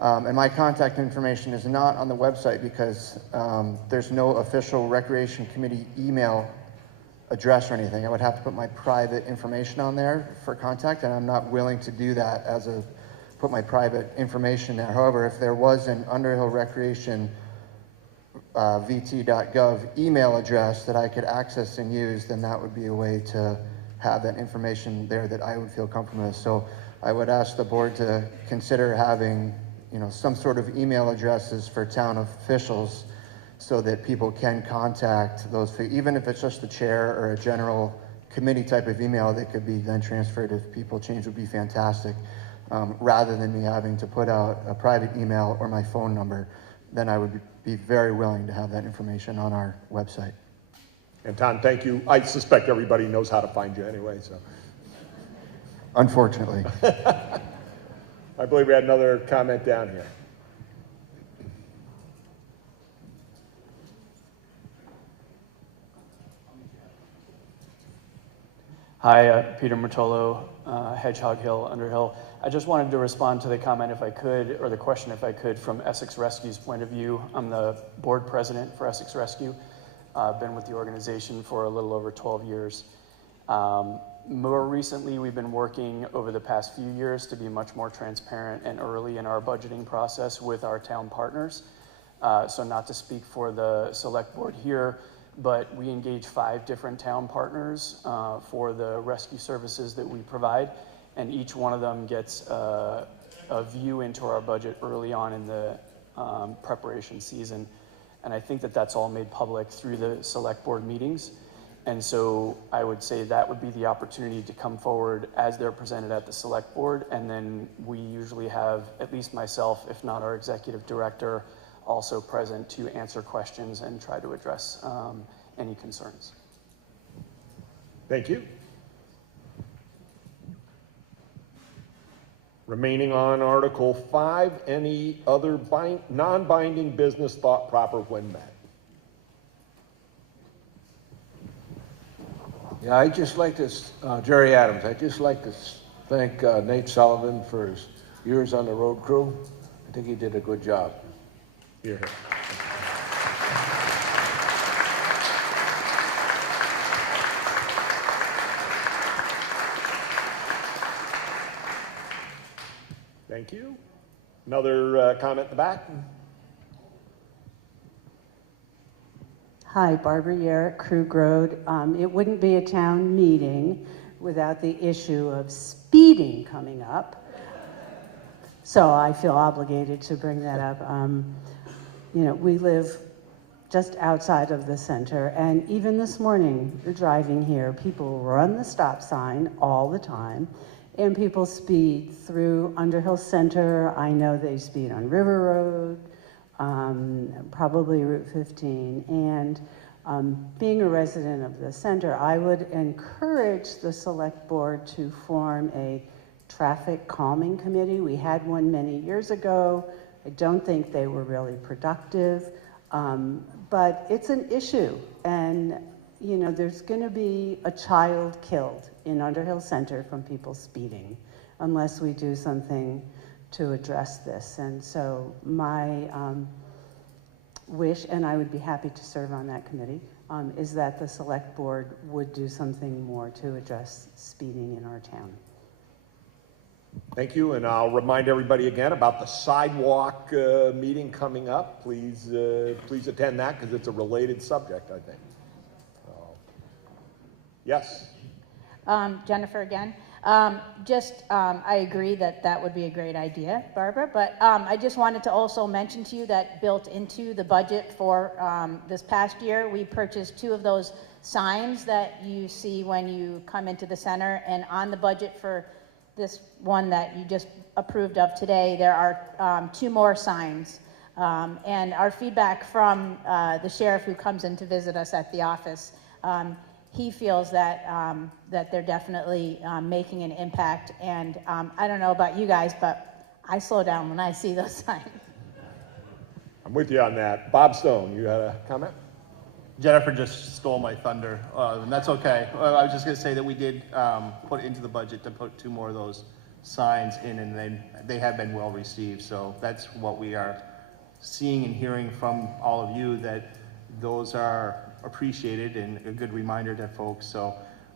and my contact information is not on the website because there's no official Recreation Committee email address or anything. I would have to put my private information on there for contact, and I'm not willing to do that put my private information there. However, if there was an Underhill Recreation vt.gov email address that I could access and use, then that would be a way to have that information there that I would feel comfortable with. So I would ask the board to consider having, some sort of email addresses for town officials so that people can contact those, even if it's just the chair or a general committee type of email that could be then transferred if people change, would be fantastic. Rather than me having to put out a private email or my phone number, then I would be very willing to have that information on our website. And Tom, thank you. I suspect everybody knows how to find you anyway, so. Unfortunately. I believe we had another comment down here. Hi, Peter Murtolo, Hedgehog Hill, Underhill. I just wanted to respond to the comment if I could, or the question if I could, from Essex Rescue's point of view. I'm the board president for Essex Rescue. I've been with the organization for a little over 12 years. More recently, we've been working over the past few years to be much more transparent and early in our budgeting process with our town partners. So not to speak for the select board here, but we engage 5 different town partners for the rescue services that we provide, and each one of them gets a view into our budget early on in the preparation season. And I think that that's all made public through the select board meetings. And so I would say that would be the opportunity to come forward as they're presented at the select board. And then we usually have at least myself, if not our executive director, also present to answer questions and try to address any concerns. Thank you. Remaining on Article 5, any other non-binding business thought proper when met? Yeah, I'd just like to, Jerry Adams, I'd just like to thank Nate Sullivan for his years on the road crew. I think he did a good job. Here. Thank you. Another comment in the back? Hi, Barbara Yarrett, Krug Road. It wouldn't be a town meeting without the issue of speeding coming up. So I feel obligated to bring that up. We live just outside of the center, and even this morning, driving here, people run the stop sign all the time, and people speed through Underhill Center. I know they speed on River Road, probably Route 15. And being a resident of the center, I would encourage the select board to form a traffic calming committee. We had one many years ago. I don't think they were really productive, but it's an issue. And there's going to be a child killed in Underhill Center from people speeding unless we do something to address this. And so my wish, and I would be happy to serve on that committee, is that the select board would do something more to address speeding in our town. Thank you, and I'll remind everybody again about the sidewalk meeting coming up. Please attend that because it's a related subject, I think. Yes. Jennifer again. I agree that that would be a great idea, Barbara, but I just wanted to also mention to you that built into the budget for this past year, we purchased 2 of those signs that you see when you come into the center, and on the budget for this one that you just approved of today, there are 2 more signs. And our feedback from the sheriff who comes in to visit us at the office, he feels that that they're definitely making an impact. And I don't know about you guys, but I slow down when I see those signs. I'm with you on that. Bob Stone, you had a comment? Jennifer just stole my thunder, and that's okay. I was just gonna say that we did put into the budget to put 2 more of those signs in, and then they have been well received. So that's what we are seeing and hearing from all of you, that those are appreciated and a good reminder to folks. So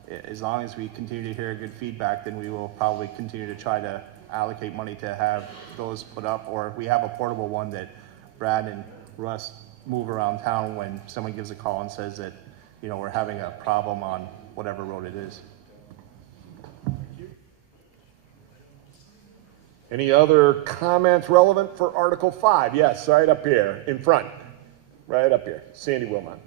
as long as we continue to hear good feedback, then we will probably continue to try to allocate money to have those put up, or we have a portable one that Brad and Russ move around town when someone gives a call and says that, you know, we're having a problem on whatever road it is. Any other comments relevant for Article 5? Yes, right up here, in front. Right up here, Sandy Wilmot.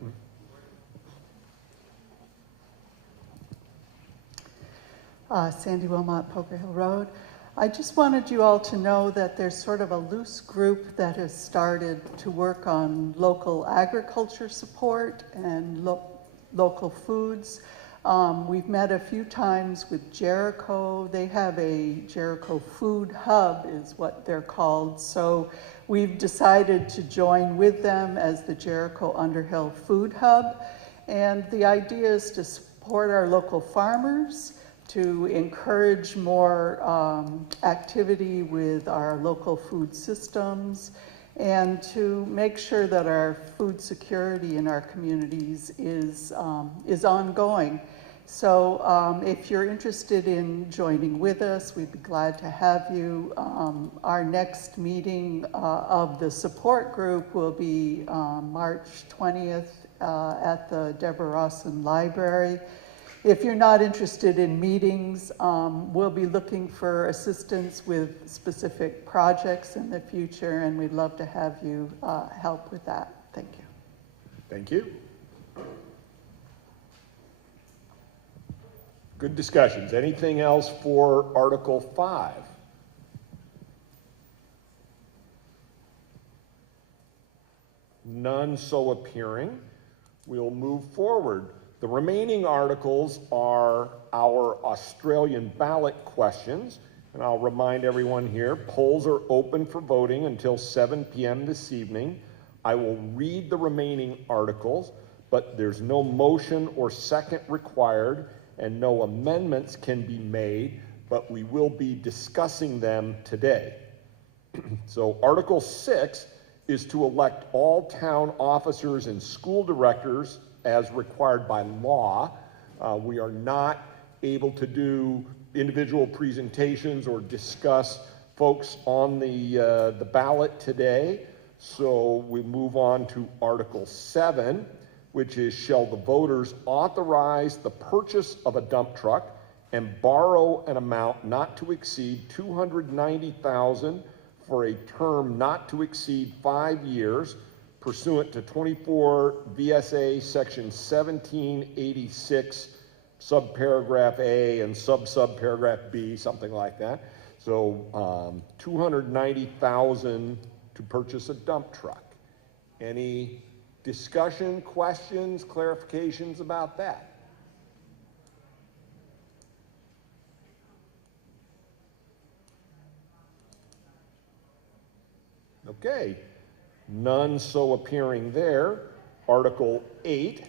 Sandy Wilmot, Poker Hill Road. I just wanted you all to know that there's sort of a loose group that has started to work on local agriculture support and local foods. We've met a few times with Jericho. They have a Jericho Food Hub is what they're called. So we've decided to join with them as the Jericho Underhill Food Hub. And the idea is to support our local farmers, to encourage more activity with our local food systems, and to make sure that our food security in our communities is ongoing. So if you're interested in joining with us, we'd be glad to have you. Our next meeting of the support group will be March 20th at the Deborah Rawson Library. If you're not interested in meetings, we'll be looking for assistance with specific projects in the future, and we'd love to have you help with that. Thank you. Thank you. Good discussions. Anything else for Article 5? None so appearing. We'll move forward. The remaining articles are our Australian ballot questions, and I'll remind everyone here, polls are open for voting until 7 p.m. this evening. I will read the remaining articles, but there's no motion or second required, and no amendments can be made, but we will be discussing them today. So Article 6 is to elect all town officers and school directors as required by law. We are not able to do individual presentations or discuss folks on the ballot today. So we move on to Article 7, which is, shall the voters authorize the purchase of a dump truck and borrow an amount not to exceed $290,000 for a term not to exceed 5 years, pursuant to 24 VSA section 1786, subparagraph A and subparagraph B, something like that. So $290,000 to purchase a dump truck. Any discussion, questions, clarifications about that? Okay. None so appearing there. Article 8,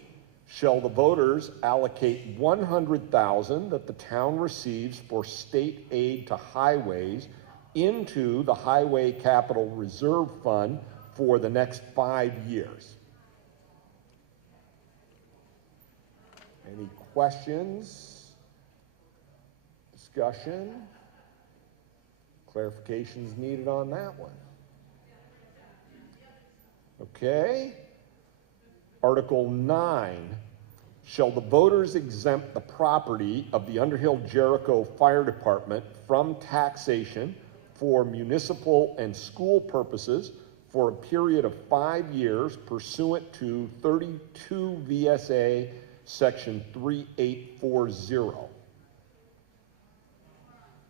shall the voters allocate $100,000 that the town receives for state aid to highways into the Highway Capital Reserve Fund for the next 5 years? Any questions? Discussion? Clarifications needed on that one? Okay. Article 9, shall the voters exempt the property of the Underhill Jericho Fire Department from taxation for municipal and school purposes for a period of 5 years pursuant to 32 VSA section 3840.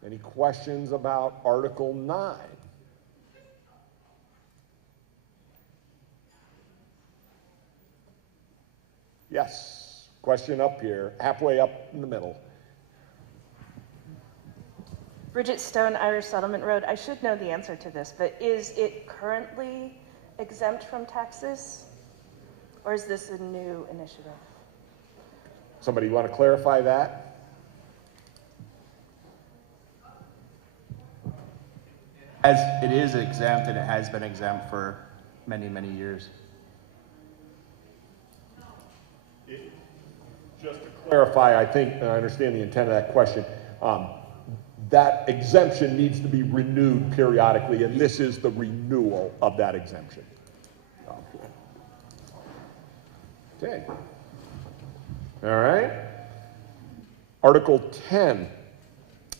Any questions about Article 9? Yes, question up here, halfway up in the middle. Bridget Stone, Irish Settlement Road. I should know the answer to this, but is it currently exempt from taxes? Or is this a new initiative? Somebody want to clarify that? As it is exempt, and it has been exempt for many, many years. Just to clarify, I think, I understand the intent of that question. That exemption needs to be renewed periodically, and this is the renewal of that exemption. Okay. All right. Article 10.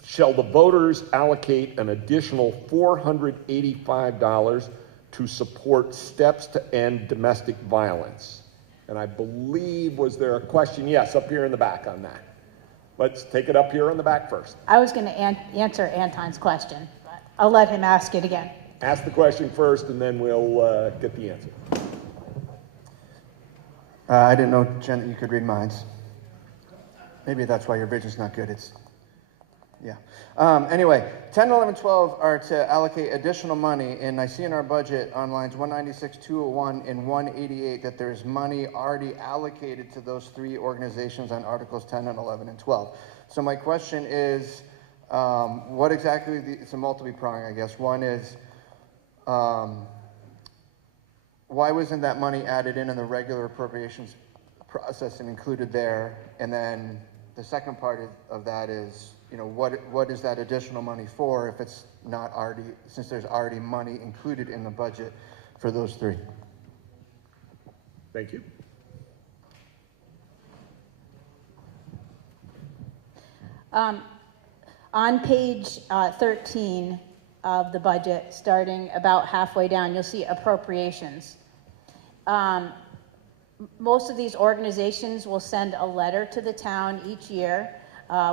Shall the voters allocate an additional $485 to support steps to end domestic violence? And I believe, was there a question? Yes, up here in the back on that. Let's take it up here in the back first. I was going to answer Anton's question, but I'll let him ask it again. Ask the question first, and then we'll get the answer. I didn't know, Jen, that you could read minds. Maybe that's why your vision's not good. Yeah. Anyway, 10, 11, 12 are to allocate additional money, and I see in our budget on lines 196, 201, and 188 that there's money already allocated to those three organizations on Articles 10 and 11 and 12. So my question is, what exactly, it's a multi-prong, I guess. One is, why wasn't that money added in the regular appropriations process and included there? And then the second part of that is, you know, what is that additional money for if it's not already, since there's already money included in the budget for those three? Thank you. On page 13 of the budget, starting about halfway down, you'll see appropriations. Most of these organizations will send a letter to the town each year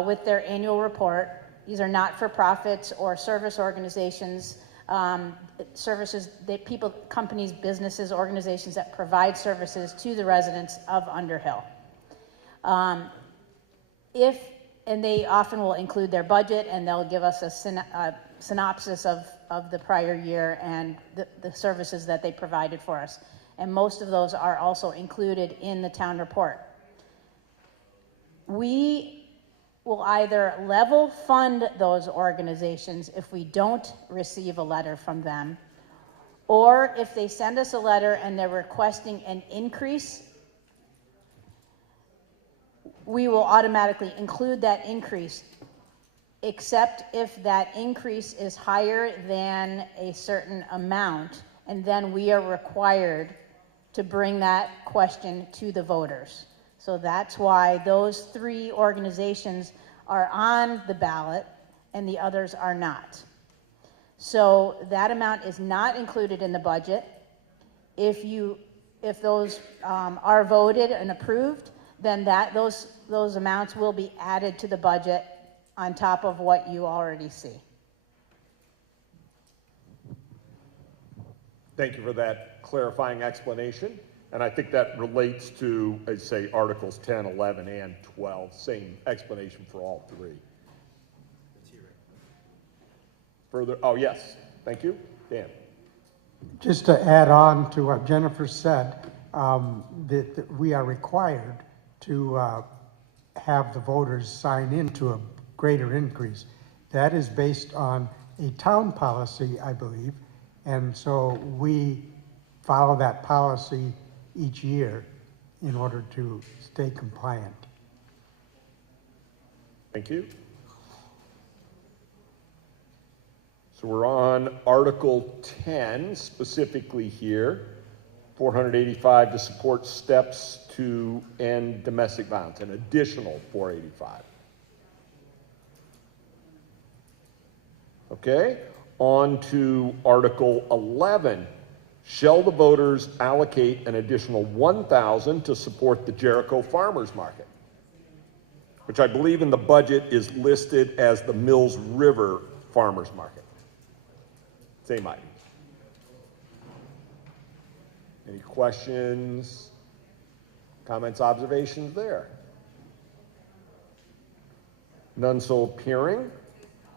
with their annual report. These are not-for-profits or service organizations, services that people, companies, businesses, organizations that provide services to the residents of Underhill. And they often will include their budget, and they'll give us a synopsis of the prior year and the services that they provided for us. And most of those are also included in the town report. We will either level fund those organizations if we don't receive a letter from them, or if they send us a letter and they're requesting an increase, we will automatically include that increase, except if that increase is higher than a certain amount, and then we are required to bring that question to the voters. So that's why those three organizations are on the ballot and the others are not. So that amount is not included in the budget. If those are voted and approved, then those amounts will be added to the budget on top of what you already see. Thank you for that clarifying explanation. And I think that relates to, I'd say, Articles 10, 11, and 12. Same explanation for all three. Further, oh yes, thank you. Dan. Just to add on to what Jennifer said, that we are required to have the voters sign into a greater increase. That is based on a town policy, I believe, and so we follow that policy each year in order to stay compliant. Thank you. So we're on Article 10 specifically here. 485 to support steps to end domestic violence, an additional 485. Okay, on to Article 11. Shall the voters allocate an additional $1,000 to support the Jericho Farmers Market, which I believe in the budget is listed as the Mills River Farmers Market. Same item. Any questions, comments, observations there? None so appearing.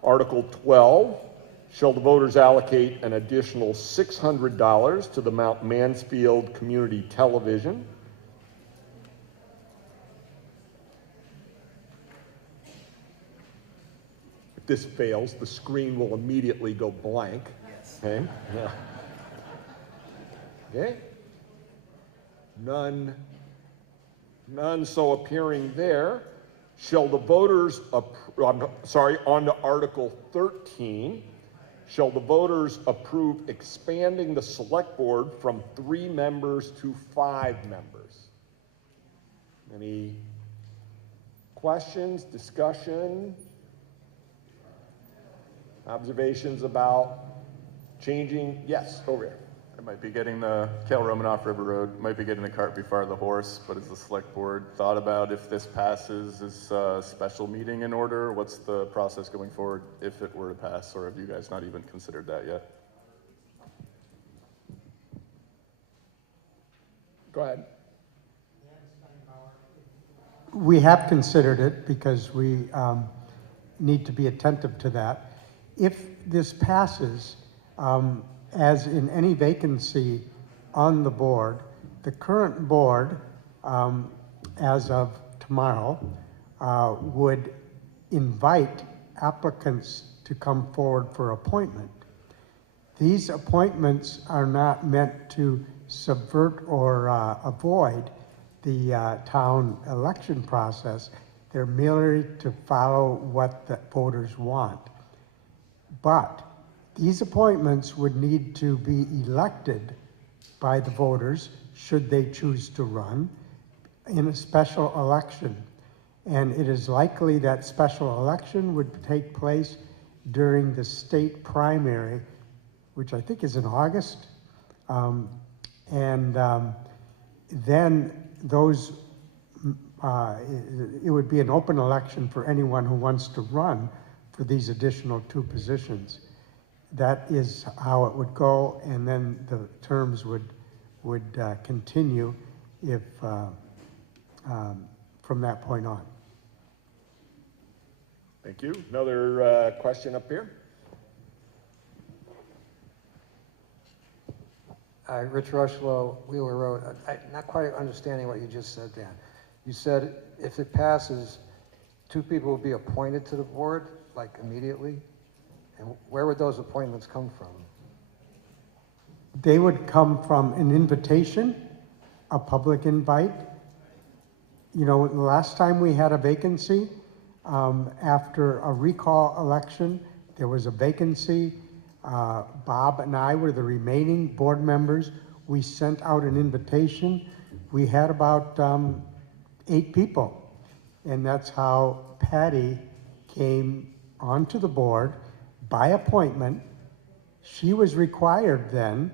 Article 12, shall the voters allocate an additional $600 to the Mount Mansfield Community Television? If this fails, the screen will immediately go blank. Okay? Yeah. Okay? None so appearing there. Shall the voters, on to Article 13, shall the voters approve expanding the select board from 3 members to 5 members? Any questions, discussion, observations about changing? Yes, over here. It might be getting the Cale Romanoff River Road, might be getting the cart before the horse, but has the select board thought about if this passes, is a special meeting in order? What's the process going forward if it were to pass, or have you guys not even considered that yet? Go ahead. We have considered it because we need to be attentive to that. If this passes, as in any vacancy on the board, the current board, as of tomorrow, would invite applicants to come forward for appointment. These appointments are not meant to subvert or avoid the town election process. They're merely to follow what the voters want. But these appointments would need to be elected by the voters should they choose to run in a special election. And it is likely that special election would take place during the state primary, which I think is in August. Then those, it would be an open election for anyone who wants to run for these additional 2 positions. That is how it would go, and then the terms would continue if from that point on. Thank you. Another question up here. Rich Rushlow, Wheeler Road. I'm not quite understanding what you just said, Dan. You said if it passes, 2 people will be appointed to the board, like immediately? And where would those appointments come from? They would come from an invitation, a public invite. You know, the last time we had a vacancy, after a recall election, there was a vacancy. Bob and I were the remaining board members. We sent out an invitation. We had about 8 people. And that's how Patty came onto the board by appointment. She was required then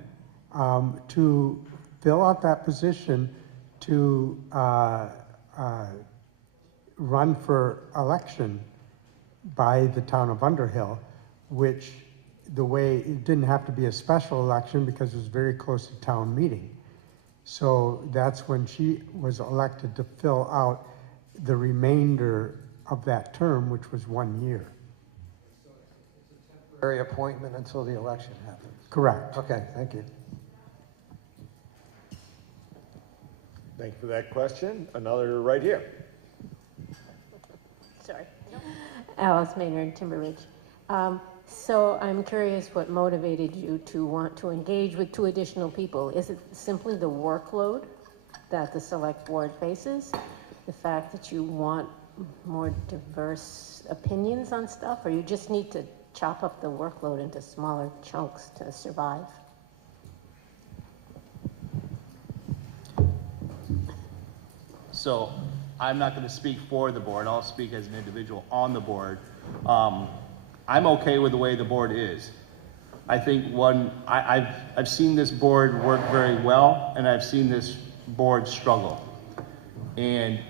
to fill out that position to run for election by the town of Underhill, which the way, it didn't have to be a special election because it was very close to town meeting. So that's when she was elected to fill out the remainder of that term, which was 1 year. Temporary appointment until the election happens? Correct. Okay, thank you. Thank you for that question. Another right here. Sorry. Alice Maynard, Timber Ridge. So I'm curious what motivated you to want to engage with 2 additional people. Is it simply the workload that the select board faces? The fact that you want more diverse opinions on stuff, or you just need to chop up the workload into smaller chunks to survive? So I'm not gonna speak for the board, I'll speak as an individual on the board. I'm okay with the way the board is. I think I've seen this board work very well, and I've seen this board struggle. And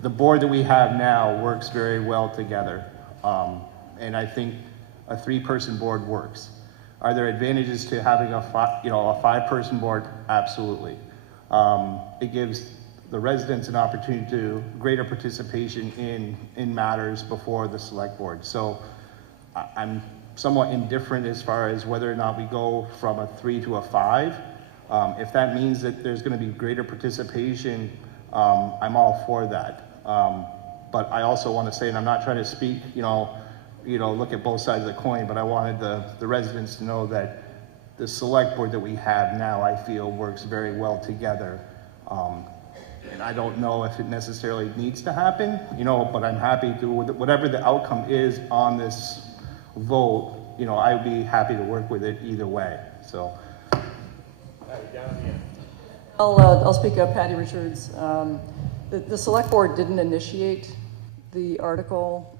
the board that we have now works very well together. And I think a 3-person board works. Are there advantages to having a 5-person board? Absolutely. It gives the residents an opportunity to greater participation in matters before the select board. So I'm somewhat indifferent as far as whether or not we go from a 3 to a 5. If that means that there's going to be greater participation, I'm all for that. But I also want to say, and I'm not trying to speak, look at both sides of the coin, but I wanted the residents to know that the select board that we have now, I feel, works very well together. And I don't know if it necessarily needs to happen, but I'm happy to, whatever the outcome is on this vote, I would be happy to work with it either way, so. I'll speak up, Patty Richards. The select board didn't initiate the article,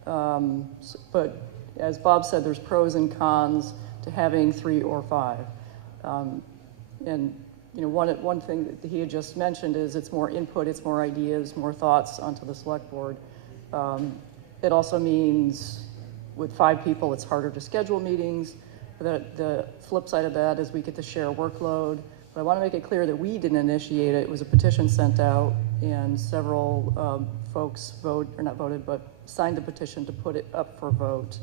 but as Bob said, there's pros and cons to having 3 or 5. And one thing that he had just mentioned is it's more input, it's more ideas, more thoughts onto the select board. It also means with 5 people, it's harder to schedule meetings. The flip side of that is we get to share workload. But I want to make it clear that we didn't initiate it. It was a petition sent out, and several folks signed the petition to put it up for vote.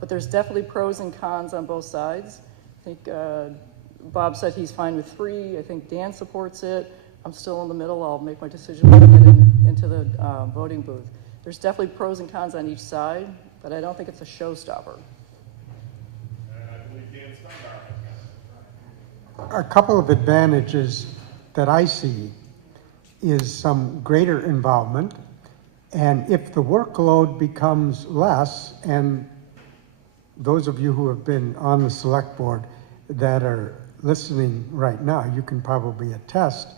But there's definitely pros and cons on both sides. I think Bob said he's fine with 3. I think Dan supports it. I'm still in the middle. I'll make my decision when I get into the voting booth. There's definitely pros and cons on each side, but I don't think it's a showstopper. A couple of advantages that I see is some greater involvement, and if the workload becomes less, and those of you who have been on the select board that are listening right now, you can probably attest,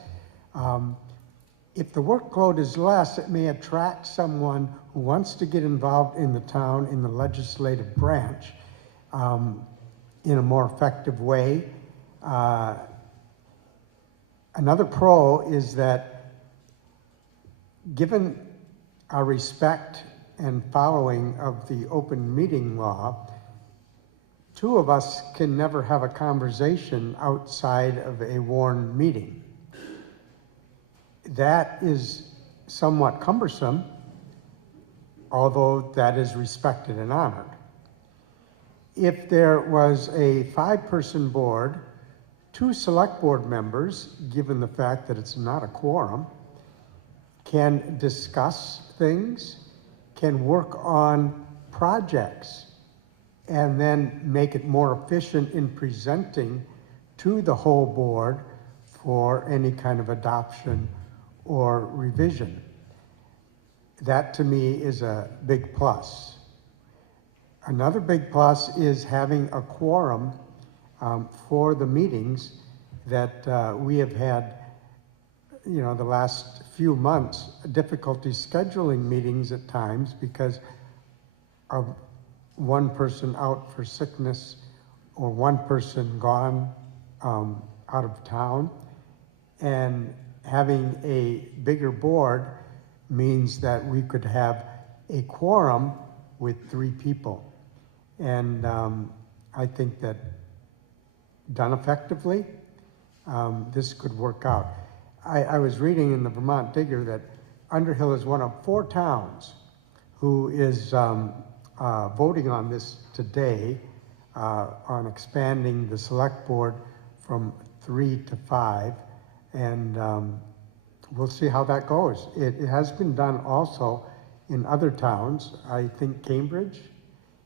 if the workload is less, it may attract someone who wants to get involved in the town, in the legislative branch, in a more effective way. Another pro is that given our respect and following of the open meeting law, 2 of us can never have a conversation outside of a warned meeting. That is somewhat cumbersome, although that is respected and honored. If there was a 5-person board, 2 select board members, given the fact that it's not a quorum, can discuss things, can work on projects, and then make it more efficient in presenting to the whole board for any kind of adoption or revision. That to me is a big plus. Another big plus is having a quorum for the meetings that we have had, the last few months, difficulty scheduling meetings at times because of one person out for sickness or one person gone out of town. And having a bigger board means that we could have a quorum with 3 people. And I think that done effectively, this could work out. I was reading in the Vermont Digger that Underhill is one of 4 towns who is voting on this today on expanding the select board from 3 to 5, and we'll see how that goes. It has been done also in other towns. I think Cambridge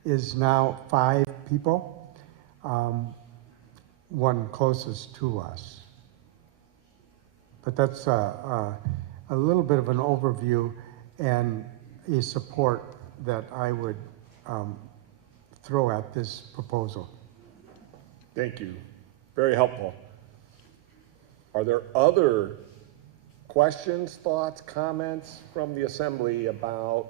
is now 5 people, one closest to us. But that's a little bit of an overview and a support that I would throw at this proposal. Thank you. Very helpful. Are there other Questions, thoughts, comments from the assembly about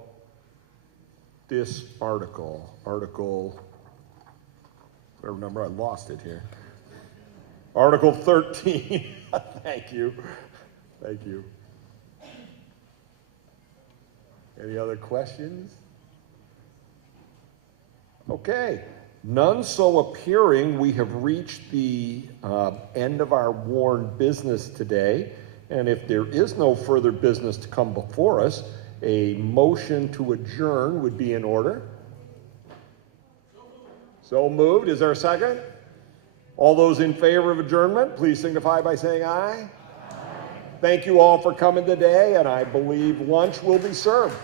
this article? Whatever number, I lost it here. Article 13. Thank you. Thank you. Any other questions? Okay. None so appearing, we have reached the end of our warned business today. And if there is no further business to come before us, a motion to adjourn would be in order. So moved. Is there a second? All those in favor of adjournment, please signify by saying aye. Aye. Thank you all for coming today, and I believe lunch will be served.